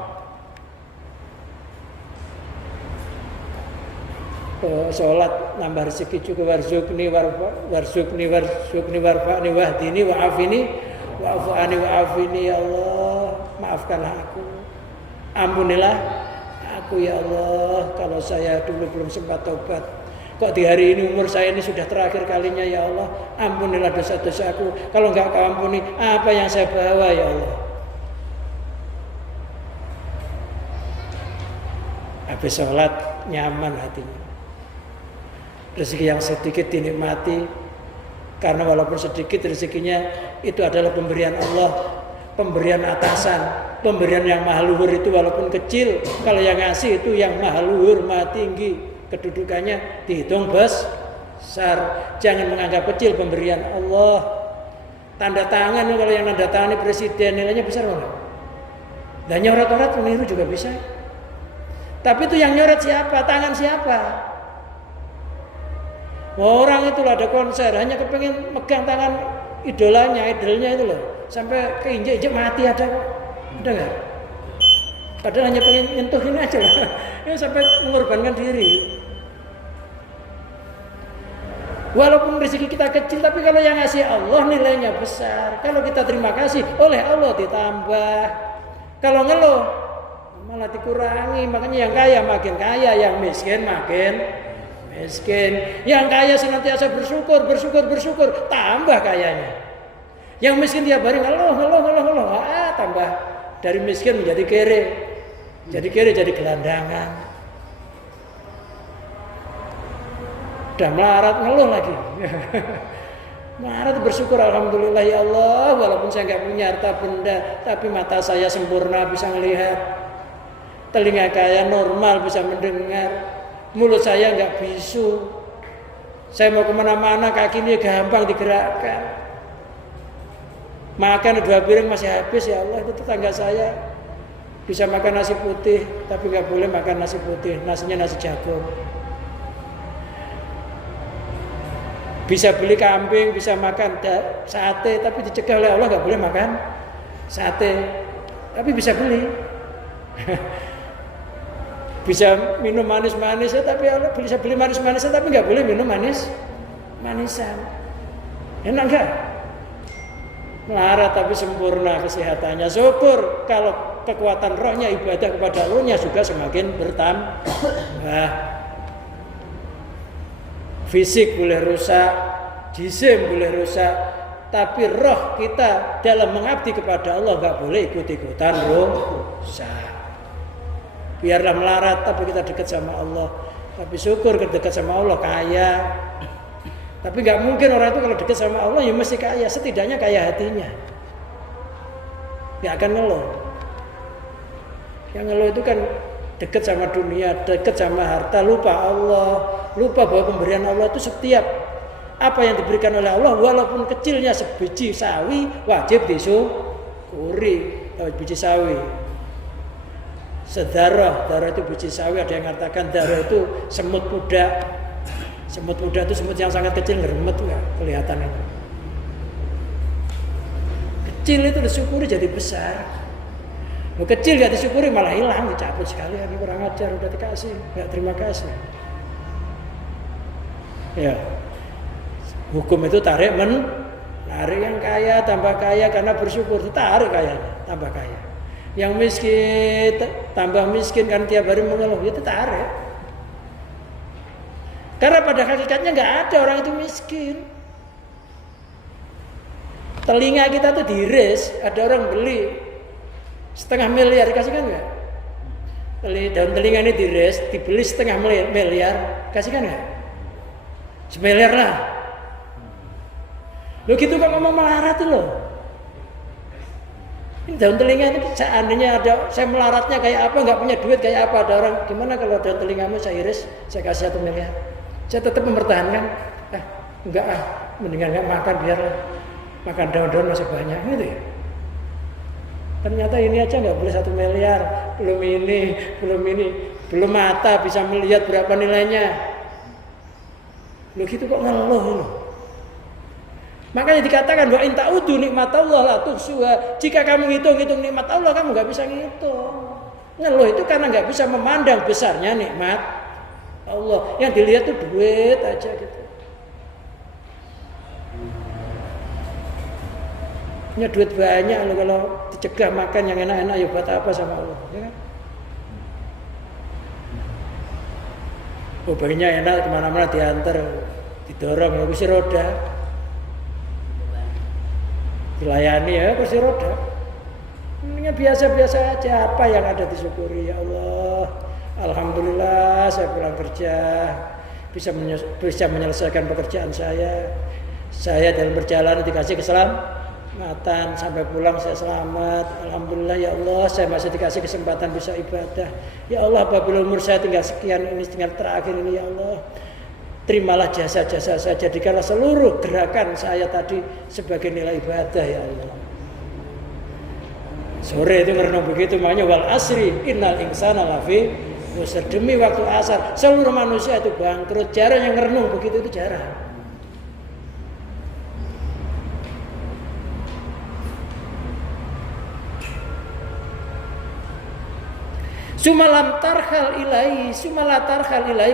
Sholat nambah rezeki juga, warzukni warfa'ni wahdini wa'afini wa'afu'ani wa'afini ya Allah, maafkanlah aku, ampunilah aku ya Allah. Kalau saya dulu belum sempat taubat, kok di hari ini umur saya ini sudah terakhir kalinya ya Allah, ampunilah dosa-dosaku. Kalau enggak kau ampuni, apa yang saya bawa ya Allah. Habis sholat nyaman hatinya. Rezeki yang sedikit dinikmati, karena walaupun sedikit rezekinya itu adalah pemberian Allah, pemberian atasan, pemberian yang maha luhur. Itu walaupun kecil, kalau yang ngasih itu yang maha luhur, maha tinggi, kedudukannya dihitung besar. Jangan menganggap kecil pemberian Allah. Tanda tangan, kalau yang tanda tangan presiden nilainya besar banget. Dan nyoret-nyoret meniru juga bisa. Tapi itu yang nyoret siapa? Tangan siapa? Orang itu ada konser hanya kepengen megang tangan idolanya itu loh, sampai keinjek-injek mati ada kok, ada nggak? Padahal hanya pengen nyentuhin aja lah, ya, sampai mengorbankan diri. Walaupun rezeki kita kecil, tapi kalau yang ngasih Allah nilainya besar. Kalau kita terima kasih oleh Allah ditambah. Kalau ngeluh malah dikurangi. Makanya yang kaya makin kaya, yang miskin makin miskin. Yang kaya senantiasa bersyukur, tambah kayanya. Yang miskin tiap hari ngeluh, tambah dari miskin menjadi kere. Jadi kere jadi gelandangan. Udah melarat ngeluh lagi. Melarat bersyukur, alhamdulillah ya Allah, walaupun saya nggak punya harta benda, tapi mata saya sempurna bisa melihat, telinga saya normal bisa mendengar, mulut saya nggak bisu, saya mau kemana-mana kakinya gampang digerakkan, makan 2 piring masih habis ya Allah. Itu tetangga saya bisa makan nasi putih, tapi nggak boleh makan nasi putih, nasinya nasi jagung. Bisa beli kambing, bisa makan sate, tapi dicegah oleh Allah nggak boleh makan sate, tapi bisa beli. Bisa minum manis-manisnya, tapi Allah bisa beli manis-manisnya, tapi nggak boleh minum manisan. Enak nggak? Melarat tapi sempurna kesehatannya. Syukur kalau kekuatan rohnya, ibadah kepada Allahnya juga semakin bertambah. Fisik boleh rusak, jisim boleh rusak, tapi roh kita dalam mengabdi kepada Allah nggak boleh ikut-ikutan rusak. Biarlah melarat tapi kita dekat sama Allah. Tapi syukur dekat sama Allah kaya. Tapi nggak mungkin orang itu kalau dekat sama Allah ya mesti kaya. Setidaknya kaya hatinya. Nggak akan ngeluh. Yang ngeluh itu kan dekat sama dunia, dekat sama harta, lupa Allah, lupa bahwa pemberian Allah itu setiap apa yang diberikan oleh Allah, walaupun kecilnya sebiji sawi, wajib disyukuri. Biji sawi, sedarah, darah itu biji sawi. Ada yang mengatakan darah itu semut muda. Semut muda itu semut yang sangat kecil, ngeremet nggak kelihatan itu. Kecil itu disyukuri jadi besar. Kecil gak disyukuri malah hilang, dicabut sekali lagi, kurang ajar, udah dikasih, gak terima kasih. Ya, hukum itu tarik menarik. Yang kaya tambah kaya karena bersyukur, ditarik kayanya tambah kaya. Yang miskin tambah miskin kan tiap hari mengeluh, itu tarik. Karena pada hakikatnya gak ada orang itu miskin. Telinga kita tuh diiris, ada orang beli 0,5 miliar, dikasihkan nggak? Daun telinga ini diiris, dibeli 0,5 miliar, kasihkan nggak? 1 miliar lah. Lo gitu kok ngomong melarat tuh lo. Ini daun telinga ini seandainya ada, saya melaratnya kayak apa, nggak punya duit kayak apa, ada orang gimana kalau daun telingamu saya iris, saya kasih 1 miliar, saya tetap mempertahankan. Enggak mendingan nggak makan biarlah, makan daun-daun masih banyak gitu ya. Ternyata ini aja nggak boleh 1 miliar, belum mata bisa melihat berapa nilainya. Lo gitu kok ngeluh lo. Makanya dikatakan wa in ta'udu nikmatallah la tuhsuha. Jika kamu ngitung nikmat Allah, kamu nggak bisa ngitung. Ngeluh itu karena nggak bisa memandang besarnya nikmat Allah. Yang dilihat tuh duit aja gitu. Punya duit banyak lo, kalau dicegah makan yang enak-enak ya buat apa sama Allah, ya kan? Oh baginya enak, kemana-mana diantar, didorong ya kursi roda, dilayani ya kursi roda. Ini biasa-biasa aja, apa yang ada disyukuri ya Allah. Alhamdulillah saya pulang kerja bisa menyelesaikan pekerjaan saya. Saya dalam perjalanan dikasih keselamatan, sampai pulang saya selamat. Alhamdulillah ya Allah, saya masih dikasih kesempatan bisa ibadah. Ya Allah, apabila umur saya tinggal sekian ini, tinggal terakhir ini ya Allah, terimalah jasa-jasa saya, jadikanlah seluruh gerakan saya tadi sebagai nilai ibadah ya Allah. Sore itu merenung begitu, makanya wal asri innal insana lafi khusr. Demi waktu asar seluruh manusia itu bangkrut. Jarang yang merenung begitu, itu jarang. Sumalam tarhal ilahi,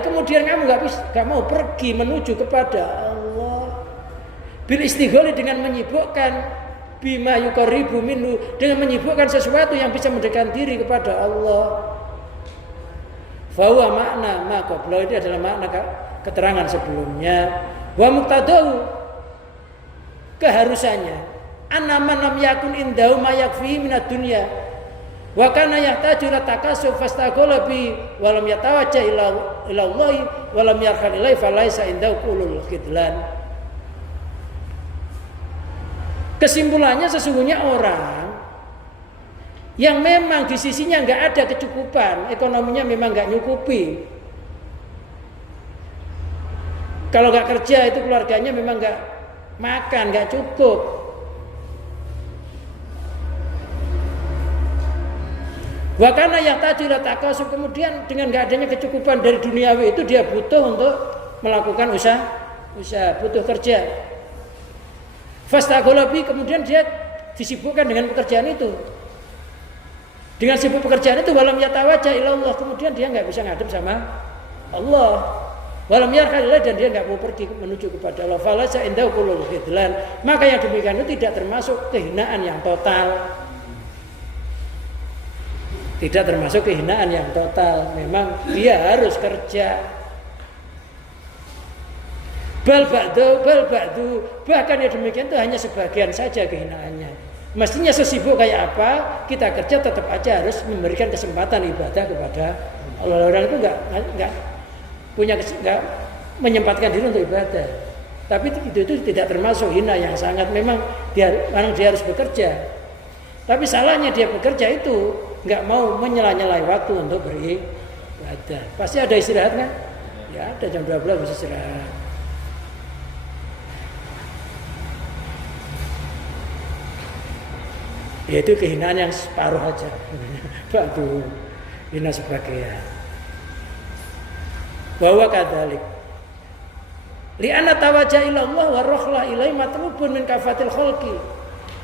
kemudian kamu nggak mau pergi menuju kepada Allah. Bil istigholi, dengan menyibukkan bima yuqarribu minhu, dengan menyibukkan sesuatu yang bisa mendekatkan diri kepada Allah. Fahuwa makna ma qabla, ini adalah makna keterangan sebelumnya. Wa muqtadahu, keharusannya. Anna man lam yakun indahu ma yakfihi minad dunya Wa kana yahtaju ila takasuf fastaghala bi wa lam yatawajjah ila Allah wa lam yarkan ilai falaisa indahu qulul khidlan. Kesimpulannya sesungguhnya orang yang memang di sisinya nggak ada kecukupan, ekonominya memang nggak nyukupi. Kalau nggak kerja itu keluarganya memang nggak makan, nggak cukup. Wakana yang tadi takasub, kemudian dengan nggak adanya kecukupan dari duniawi itu dia butuh untuk melakukan usaha, butuh kerja. Fastagolabi, kemudian dia disibukkan dengan pekerjaan itu. Dengan sibuk pekerjaan itu walam yatawajjah ilallah, kemudian dia nggak bisa ngadep sama Allah. Walam yarkanillah, dan dia nggak mau pergi menuju kepada Allah. Falasa indahu qulul khidlan, maka yang demikian itu tidak termasuk kehinaan yang total. Tidak termasuk kehinaan yang total. Memang dia harus kerja. Bal ba'du, bahkan yang demikian itu hanya sebagian saja kehinaannya. Mestinya sesibuk kayak apa, kita kerja tetap aja harus memberikan kesempatan ibadah kepada Allah. Orang itu enggak menyempatkan diri untuk ibadah. Tapi itu tidak termasuk hina yang sangat. Memang dia harus bekerja. Tapi salahnya dia bekerja itu nggak mau menyela-nyelai waktu untuk beribadah. Pasti ada istirahat kan? Ya ada, jam 12 bisa istirahat. Ya itu kehinaan yang separuh aja. Ba'du hina sebagian. Bahwa kadalik. Li'anna tawajjah ila Allah wa rohlah ilai matlubun min kafatil khalqi.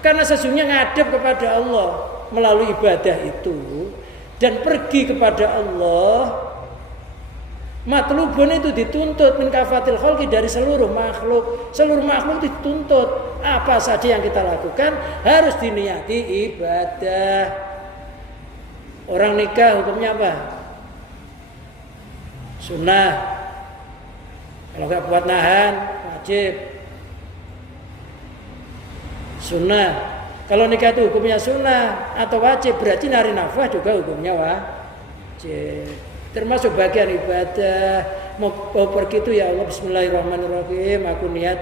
Karena sesungguhnya ngadep kepada Allah melalui ibadah itu dan pergi kepada Allah, matlubun itu dituntut min kafatil khalqi, dari seluruh makhluk. Seluruh makhluk dituntut apa saja yang kita lakukan harus diniati ibadah. Orang nikah hukumnya apa? Sunnah. Kalau nggak buat nahan wajib. Sunnah. Kalau nikah itu hukumnya sunnah atau wajib, berarti nari nafkah juga hukumnya wajib. Termasuk bagian ibadah. Mau pergi itu ya Allah bismillahirrahmanirrahim, aku niat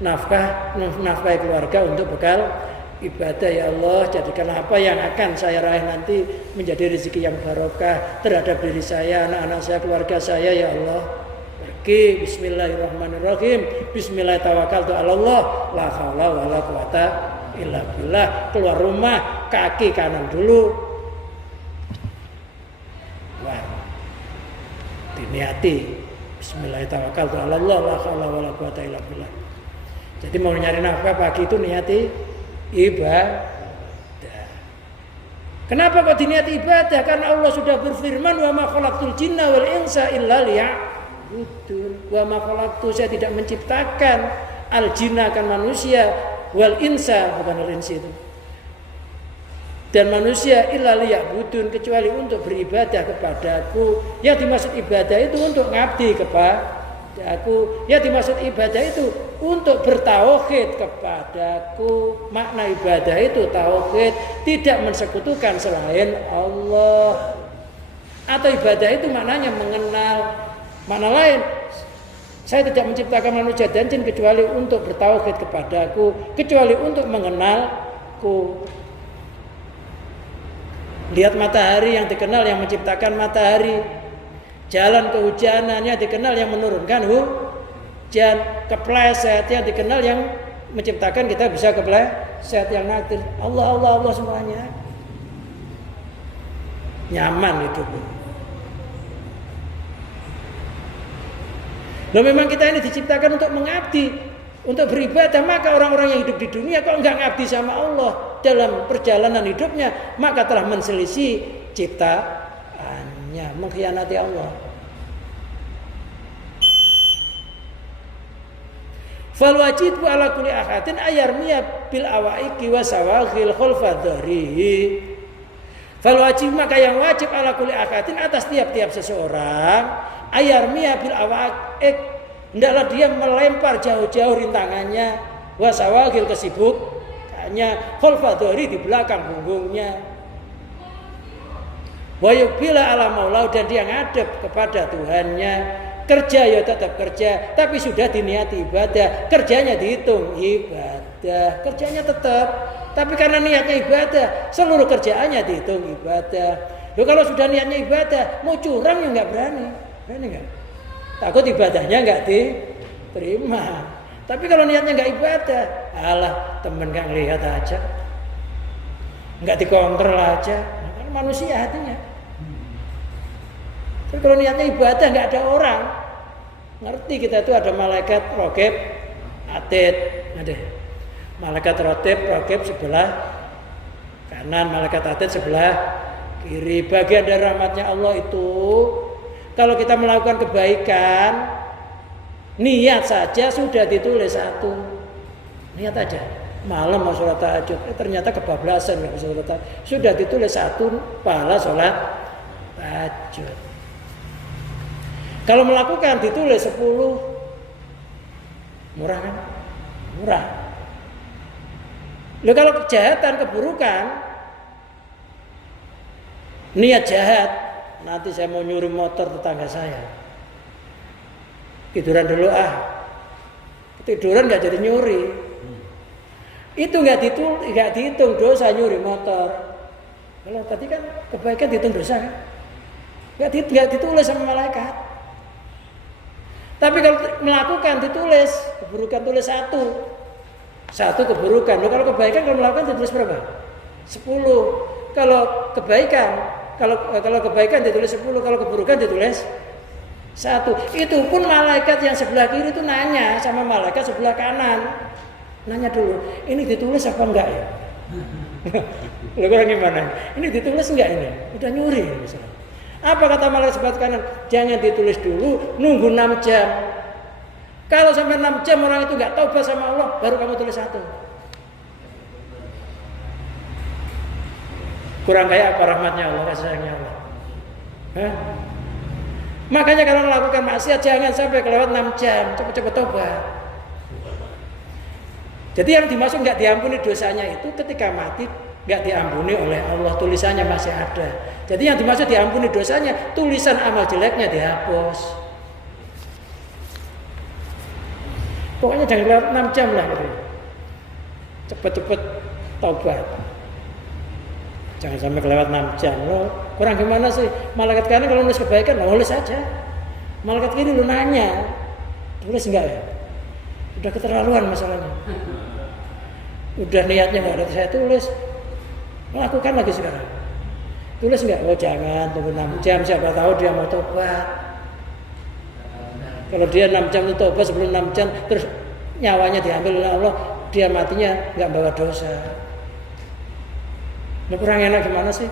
nafkah keluarga untuk bekal ibadah. Ya Allah, jadikan apa yang akan saya raih nanti menjadi rezeki yang barokah terhadap diri saya, anak-anak saya, keluarga saya. Ya Allah, pergi bismillahirrahmanirrahim, bismillah tawakkaltu 'alallah, la haula wala quwata illa billah. Keluar rumah kaki kanan dulu, wah, diniati bismillah tawakkaltu 'alallah, la haula wala quwata illa billah. Jadi mau nyari nafkah pagi itu niati ibadah. Kenapa kok diniati ibadah? Karena Allah sudah berfirman, wa ma khalaqtul jinna wal insa illa liya'budun. Wa ma khalaqtu, saya tidak menciptakan al jinna, kan manusia, wal insa, bukan al insi itu, dan manusia, illa liya'budun, kecuali untuk beribadah kepadaku. Yang dimaksud ibadah itu untuk ngabdi kepadaku. Yang dimaksud ibadah itu untuk bertauhid kepadaku. Makna ibadah itu tauhid, tidak mensekutukan selain Allah. Atau ibadah itu maknanya mengenal. Makna lain, saya tidak menciptakan manusia dan jin kecuali untuk bertauhid kepadaku, kecuali untuk mengenalku. Lihat matahari, yang dikenal yang menciptakan matahari. Jalan kehujanannya dikenal yang menurunkan hujan. Kepleset yang dikenal yang menciptakan kita bisa kepleset, yang naktir. Allah semuanya. Nyaman hidup. Loh, memang kita ini diciptakan untuk mengabdi, untuk beribadah. Maka orang-orang yang hidup di dunia kok enggak ngabdi sama Allah dalam perjalanan hidupnya, maka telah menselisih ciptaannya, mengkhianati Allah. Fal wajibu ala kulli ahadin ayarmiya bil awaiki wa sawaghil khalfa dharihi. Fal wajib, maka yang wajib ala kulli ahadin, atas tiap-tiap seseorang, ayarmiya bil awaik, hendaklah dia melempar jauh-jauh rintangannya, wa sawaghil kesibukannya, khalfa dhari, di belakang punggungnya. Wa yuqbila ala maulahu, dan dia ngadep kepada Tuhannya. Kerja ya tetap kerja, tapi sudah diniati ibadah, kerjanya dihitung ibadah, kerjanya tetap, tapi karena niatnya ibadah, seluruh kerjaannya dihitung ibadah. Loh, kalau sudah niatnya ibadah, mau curang ya nggak berani nggak? Takut ibadahnya nggak diterima. Tapi kalau niatnya nggak ibadah, alah temen nggak ngelihat aja, nggak dikontrol aja, kan manusia hatinya. Tapi kalau niatnya ibadah nggak ada orang, ngerti kita itu ada malaikat raqib, atid, ada malaikat raqib sebelah kanan, malaikat atid sebelah kiri. Bagian dari rahmatnya Allah itu, kalau kita melakukan kebaikan, niat saja sudah ditulis satu. Niat aja. Malam mau sholat tahajud, ternyata kebablasan nggak bisa sholat tahajud, sudah ditulis satu pahala sholat tahajud. Kalau melakukan ditulis 10. Murah kan? Murah. Loh, kalau kejahatan, keburukan, niat jahat, nanti saya mau nyuri motor tetangga saya, tiduran dulu tiduran nggak jadi nyuri, itu nggak dihitung dosa nyuri motor. Kalau tadi kan kebaikan dihitung dosa kan, nggak ditulis sama malaikat. Tapi kalau melakukan ditulis keburukan, tulis satu keburukan. Loh, kalau kebaikan kalau melakukan ditulis berapa? 10. Kalau kebaikan ditulis 10, kalau keburukan ditulis 1. Itu pun malaikat yang sebelah kiri itu nanya sama malaikat sebelah kanan. Nanya dulu, ini ditulis apa enggak ya? Loh, kurang gimana? Ini ditulis enggak ini? Udah nyuri misalnya. Apa kata malaikat sebelah kanan? Jangan ditulis dulu, nunggu 6 jam. Kalau sampai 6 jam orang itu enggak taubat sama Allah, baru kamu tulis 1. Kurang kayak apa rahmatnya Allah, kasih sayangnya Allah. Makanya kalau melakukan maksiat jangan sampai kelewat 6 jam, cepat-cepat tobat. Jadi yang dimaksud nggak diampuni dosanya itu ketika mati nggak diampuni oleh Allah, tulisannya masih ada. Jadi yang dimaksud diampuni dosanya, tulisan amal jeleknya dihapus. Pokoknya jangan lewat 6 jam lah gitu. Cepet-cepet taubat. Jangan sampai kelewat 6 jam. Loh, kurang gimana sih? Malaikat kanan kalau nulis kebaikan, nulis aja. Malaikat kiri lu nanya, tulis enggak ya? Udah keterlaluan masalahnya. Udah niatnya nggak ada, saya tulis. Lakukan lagi sekarang. Tulis enggak? Oh jangan, tunggu 6 jam, siapa tahu dia mau tobat. Kalau dia 6 jam itu tobat, sebelum 6 jam terus nyawanya diambil oleh Allah, dia matinya nggak bawa dosa. Nah, kurang enak gimana sih?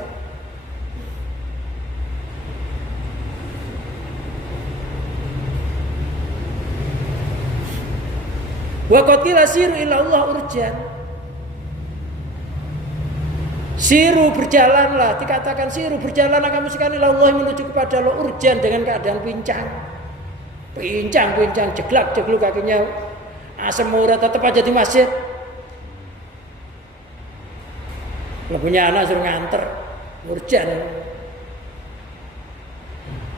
Wa qatila siru ila Allah urjan. Siru berjalanlah, dikatakan siru berjalanlah kamu sekali ila Allah menuju kepada Allah urjan dengan keadaan pincang. Pincang, jeglak-jegluk kakinya. Asam urat tetap aja di masjid. Kalau punya anak suruh nganter, urjan.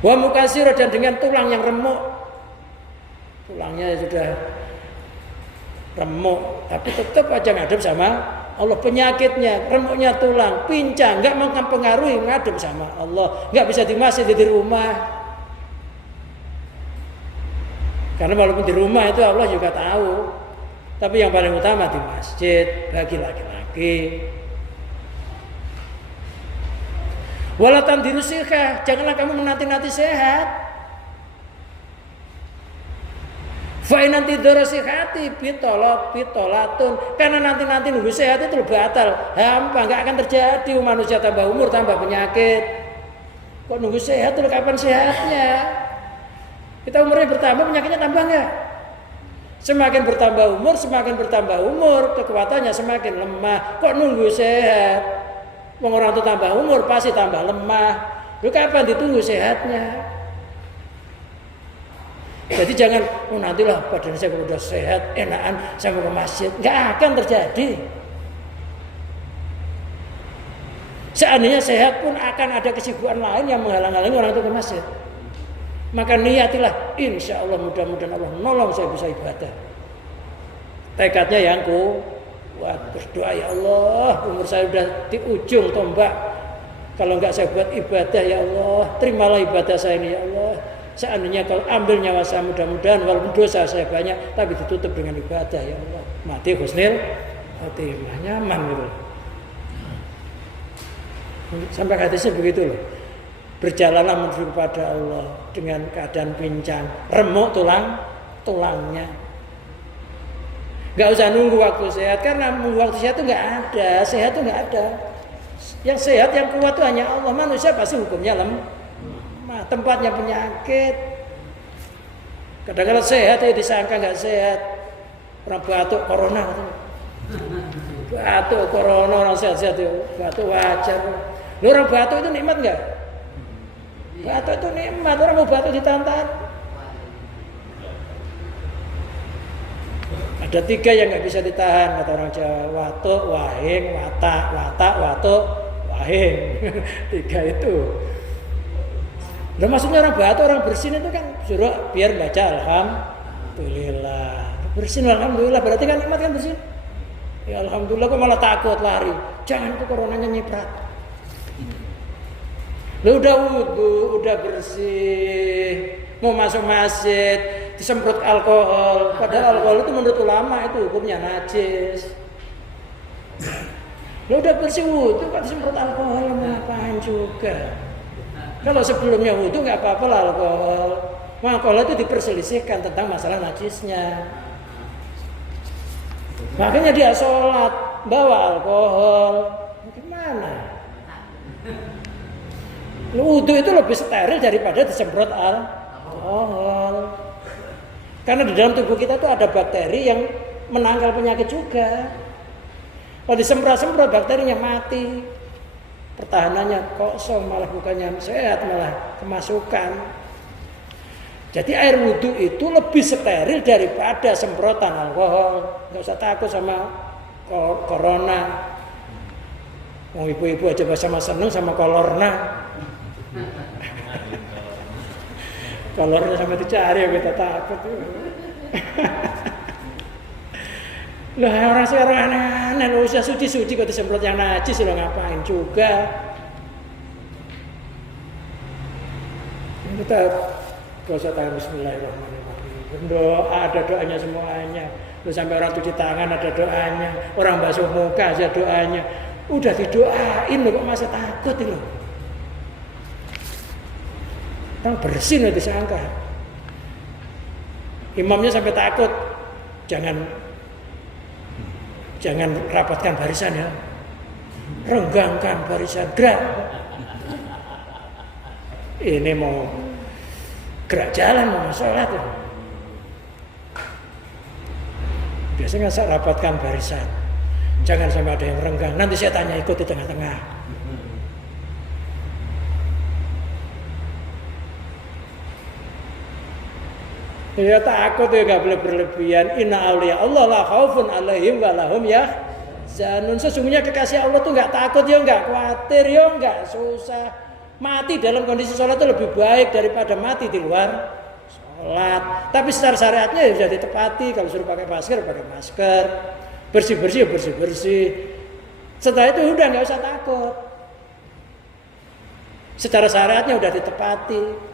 Wa mukasir, dan dengan tulang yang remuk. Tulangnya sudah remuk, tapi tetap aja ngadep sama Allah. Penyakitnya, remuknya tulang, pincang, nggak mempengaruhi ngadep sama Allah. Nggak bisa di masjid, di rumah. Karena walaupun di rumah itu Allah juga tahu. Tapi yang paling utama di masjid bagi laki-laki. Walatan dirusihah, janganlah kamu menanti-nanti sehat. Fa'in nanti dorosihati pitolatun, karena nanti nunggu sehat itu batal, hampa, nggak akan terjadi. Manusia tambah umur tambah penyakit. Kok nunggu sehat itu kapan sehatnya? Kita umurnya bertambah, penyakitnya tambah nggak? Semakin bertambah umur, kekuatannya semakin lemah. Kok nunggu sehat? Orang itu tambah umur pasti tambah lemah. Lu kapan ditunggu sehatnya? Jadi jangan, nantilah badan saya kalau udah sehat, enakan saya mau ke masjid. Nggak akan terjadi. Seandainya sehat pun akan ada kesibukan lain yang menghalang-halangi orang itu ke masjid. Maka niatilah, insya Allah mudah-mudahan Allah nolong saya bisa ibadah. Tekadnya yang kuat, berdoa, ya Allah, umur saya sudah di ujung tombak. Kalau enggak saya buat ibadah, ya Allah, terimalah ibadah saya ini, ya Allah. Seandainya kalau ambil nyawa saya, mudah-mudahan walaupun dosa saya banyak, tapi ditutup dengan ibadah, ya Allah. Mati husnul khotimah, nyaman gitu. Sampai hadisnya begitu loh. Berjalanlah menuju kepada Allah dengan keadaan pincang, remuk tulangnya. Gak usah nunggu waktu sehat, karena nunggu waktu sehat itu gak ada, sehat itu gak ada. Yang sehat, yang kuat itu hanya Allah. Manusia pasti hukumnya lemah, tempatnya penyakit. Kadang-kadang sehat ya disangka gak sehat. Orang batuk corona, batuk corona, orang sehat-sehat itu batuk wajar. Loh, orang batuk itu nikmat gak? Batuk itu nikmat, orang mau batuk ditahan-tahan. Ada 3 yang nggak bisa ditahan, kata orang Jawa. Watuk, wahing, watak, watuk, wahing. 3 itu. Nah, maksudnya orang batuk, orang bersin itu kan suruh biar baca alhamdulillah. Bersin alhamdulillah, berarti kan nikmat kan bersin. Ya alhamdulillah, kok malah takut lari. Jangan tuh coronanya nyiprat. Lu udah wudu, udah bersih, mau masuk masjid, disemprot alkohol. Padahal alkohol itu menurut ulama itu hukumnya najis. Lu udah bersih wudu, kok disemprot alkohol, mau ngapain juga? Kalau sebelumnya wudu nggak apa-apa lah alkohol. Alkohol itu diperselisihkan tentang masalah najisnya. Makanya dia sholat bawa alkohol, gimana? Wudu itu lebih steril daripada disemprot alkohol. Karena di dalam tubuh kita itu ada bakteri yang menangkal penyakit juga. Kalau disemprot-semprot bakterinya mati. Pertahanannya kosong, malah bukannya sehat, malah kemasukan. Jadi air wudu itu lebih steril daripada semprotan alkohol. Nggak usah takut sama corona. Mau ibu-ibu aja sama seneng sama kolorna. Kolornya sampai dicari ya kita takut. Loh, orang sekarang aneh-aneh, lo usah suci-suci kok disemprot yang najis, lo ngapain juga? Kita gak usah tangan bismillahirrahmanirrahim. Berdoa, ada doanya semuanya. Lo sampai orang cuci tangan ada doanya, orang basuh muka ada doanya. Udah didoain lo kok masih takut lo? Orang bersih lo disangka. Imamnya sampai takut, jangan rapatkan barisan ya, renggangkan barisan, gerak. Ini mau gerak jalan, mau sholat ya. Biasanya saya rapatkan barisan, jangan sampai ada yang renggang. Nanti saya tanya ikut di tengah-tengah. Ya takut ya, gak boleh berlebihan. Inna awliya Allah la khaufun alaihim wa lahum yahzanun. Sesungguhnya kekasih Allah tuh gak takut ya, gak khawatir ya, gak susah. Mati dalam kondisi sholat itu lebih baik daripada mati di luar sholat. Tapi secara syariatnya ya bisa ditepati. Kalau suruh pakai masker, pakai masker. Bersih-bersih, bersih-bersih. Setelah itu udah gak usah takut. Secara syariatnya udah ditepati.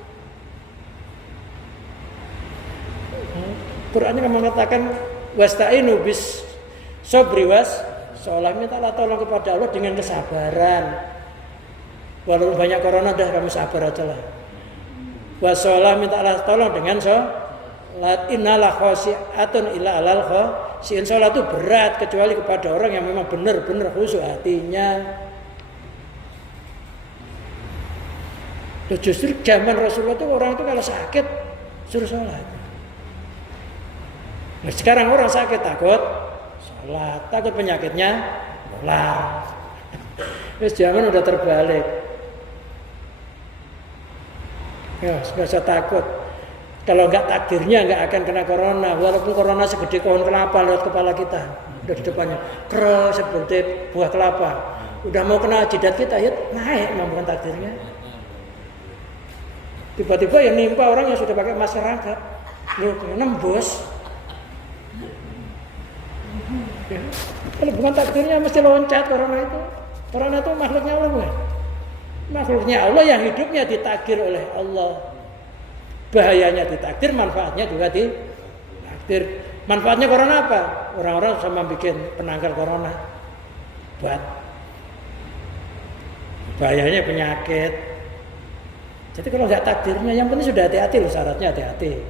Qurannya mengatakan wasta'inu bis sabri was sholat, mintalah tolong kepada Allah dengan kesabaran. Walaupun banyak corona, dah kamu sabar aja lah. Washolat, mintalah tolong dengan sholat. Innalah khosi'atun illa alal khosi'in. Sholat itu berat kecuali kepada orang yang memang benar-benar khusyuk hatinya. Justru zaman Rasulullah itu orang itu kalau sakit suruh sholat. Nah, sekarang orang sakit takut sholat, takut penyakitnya nular. Terus zaman udah terbalik. Ya, nggak usah takut. Kalau nggak takdirnya nggak akan kena corona. Walaupun corona segede pohon kelapa lewat kepala kita, udah di depannya keras seperti buah kelapa. udah mau kena jidat kita ya naik bukan takdirnya. Tiba-tiba yang nimpa orang yang sudah pakai masyarakat, loh nembus. Ya. Kalau bukan takdirnya mesti loncat corona itu. Corona itu makhluknya Allah bukan? Makhluknya Allah yang hidupnya ditakdir oleh Allah. Bahayanya ditakdir, manfaatnya juga ditakdir. Manfaatnya corona apa? Orang-orang sama bikin penangkal corona. Buat bahayanya penyakit. Jadi kalau nggak takdirnya, yang penting sudah hati-hati loh, syaratnya hati-hati.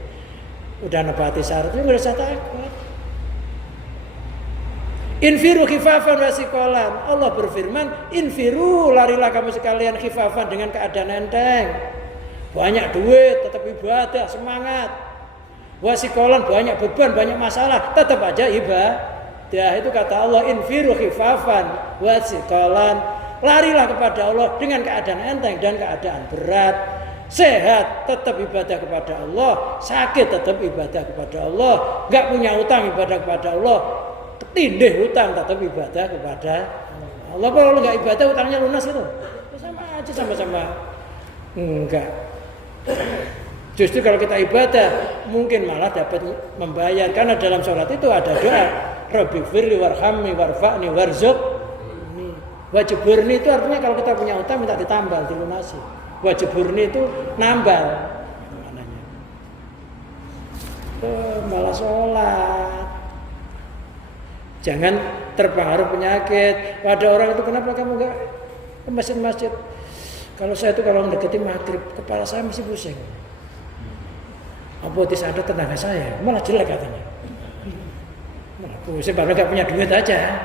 Udah nepati syaratnya nggak usah takut. Infiru khifafan wa siqalan. Allah berfirman, infiru, larilah kamu sekalian khifafan dengan keadaan enteng. Banyak duit, tetap ibadah, semangat. Wa siqalan, banyak beban, banyak masalah, tetap aja ibadah. Itu kata Allah, infiru khifafan wa siqalan. Larilah kepada Allah dengan keadaan enteng dan keadaan berat. Sehat tetap ibadah kepada Allah, sakit tetap ibadah kepada Allah, enggak punya utang ibadah kepada Allah, ketindih hutang tetap ibadah kepada Allah. Kalau enggak ibadah utangnya lunas itu sama aja, sama-sama enggak. Justru kalau kita ibadah mungkin malah dapat membayar, karena dalam sholat itu ada doa Rabbighfirli warhamni warfa'ni warzuqni. Wajiburni itu artinya kalau kita punya utang minta ditambal, dilunasi. Wajiburni itu nambal maknanya. Malah sholat. Jangan terpengaruh penyakit. Ada orang itu, kenapa kamu enggak ke masjid-masjid? Kalau saya itu kalau mendekati maghrib, kepala saya masih pusing. Apa disadar tetangga saya? Malah jelek katanya. Malah pusing, padahal enggak punya duit aja.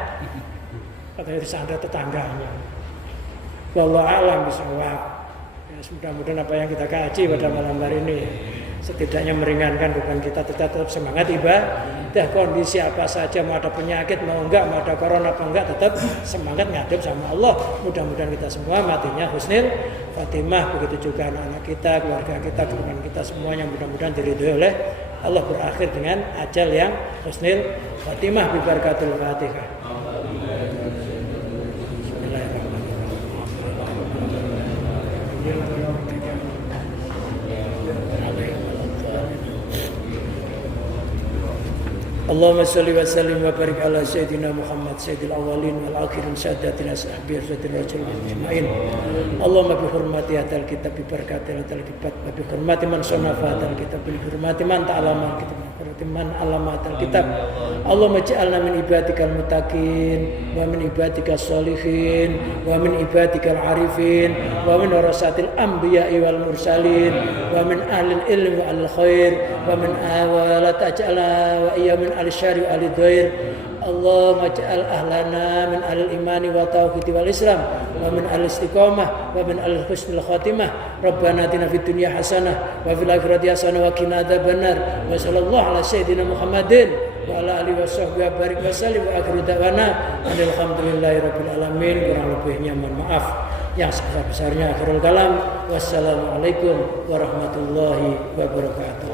Katanya disadar tetangganya. Wallahu a'lam bishawab. Ya, mudah-mudahan apa yang kita kaji pada malam hari ini setidaknya meringankan beban kita, tetap semangat ibadah. Kondisi apa saja, mau ada penyakit, mau enggak, mau ada corona apa enggak, tetap semangat ngadep sama Allah. Mudah-mudahan kita semua matinya husnul khatimah, begitu juga anak-anak kita, keluarga kita, keluarga kita semuanya mudah-mudahan diridhoi oleh Allah, berakhir dengan ajal yang husnul khatimah bi barakatul Fatihah. Allahumma salli wa sallim wa barik ala sayyidina Muhammad sayyidil awwalin wal akhirin sadatina sahbihi sayyidina rasul ajma'in. Allahumma bi hurmati hadal kitab bi barakati hadal kitab wa bi hurmati man sanafa hadal kitab bi hurmati man ta'allama kitab bi hurmati man allama hadal kitab. Allahumma ij'alna min ibadikal muttaqin wa min ibadikal sholihin wa min ibadikal arifin wa min warasatil anbiya'i wal mursalin wa min ahlil ilmi wal khair wa min awala taj'ala wa iya min al-syari al-dhair. Allahumma ja'al ahlana min al-imani wa tauhidi wal islam wa min al-istiqamah wa min al-husnil khatimah. Rabbana atina fid dunya hasanah wa fil akhirati hasanah wa qina adzabannar. Wa sallallahu ala sayyidina Muhammadin wa ala alihi washabbihi wa barik wa sallim wa akhiru da'wana alhamdulillahirabbil alamin. Kurang lebihnya mohon maaf, yang sebesar-besarnya akhirul kalam. Wassalamualaikum warahmatullahi wabarakatuh.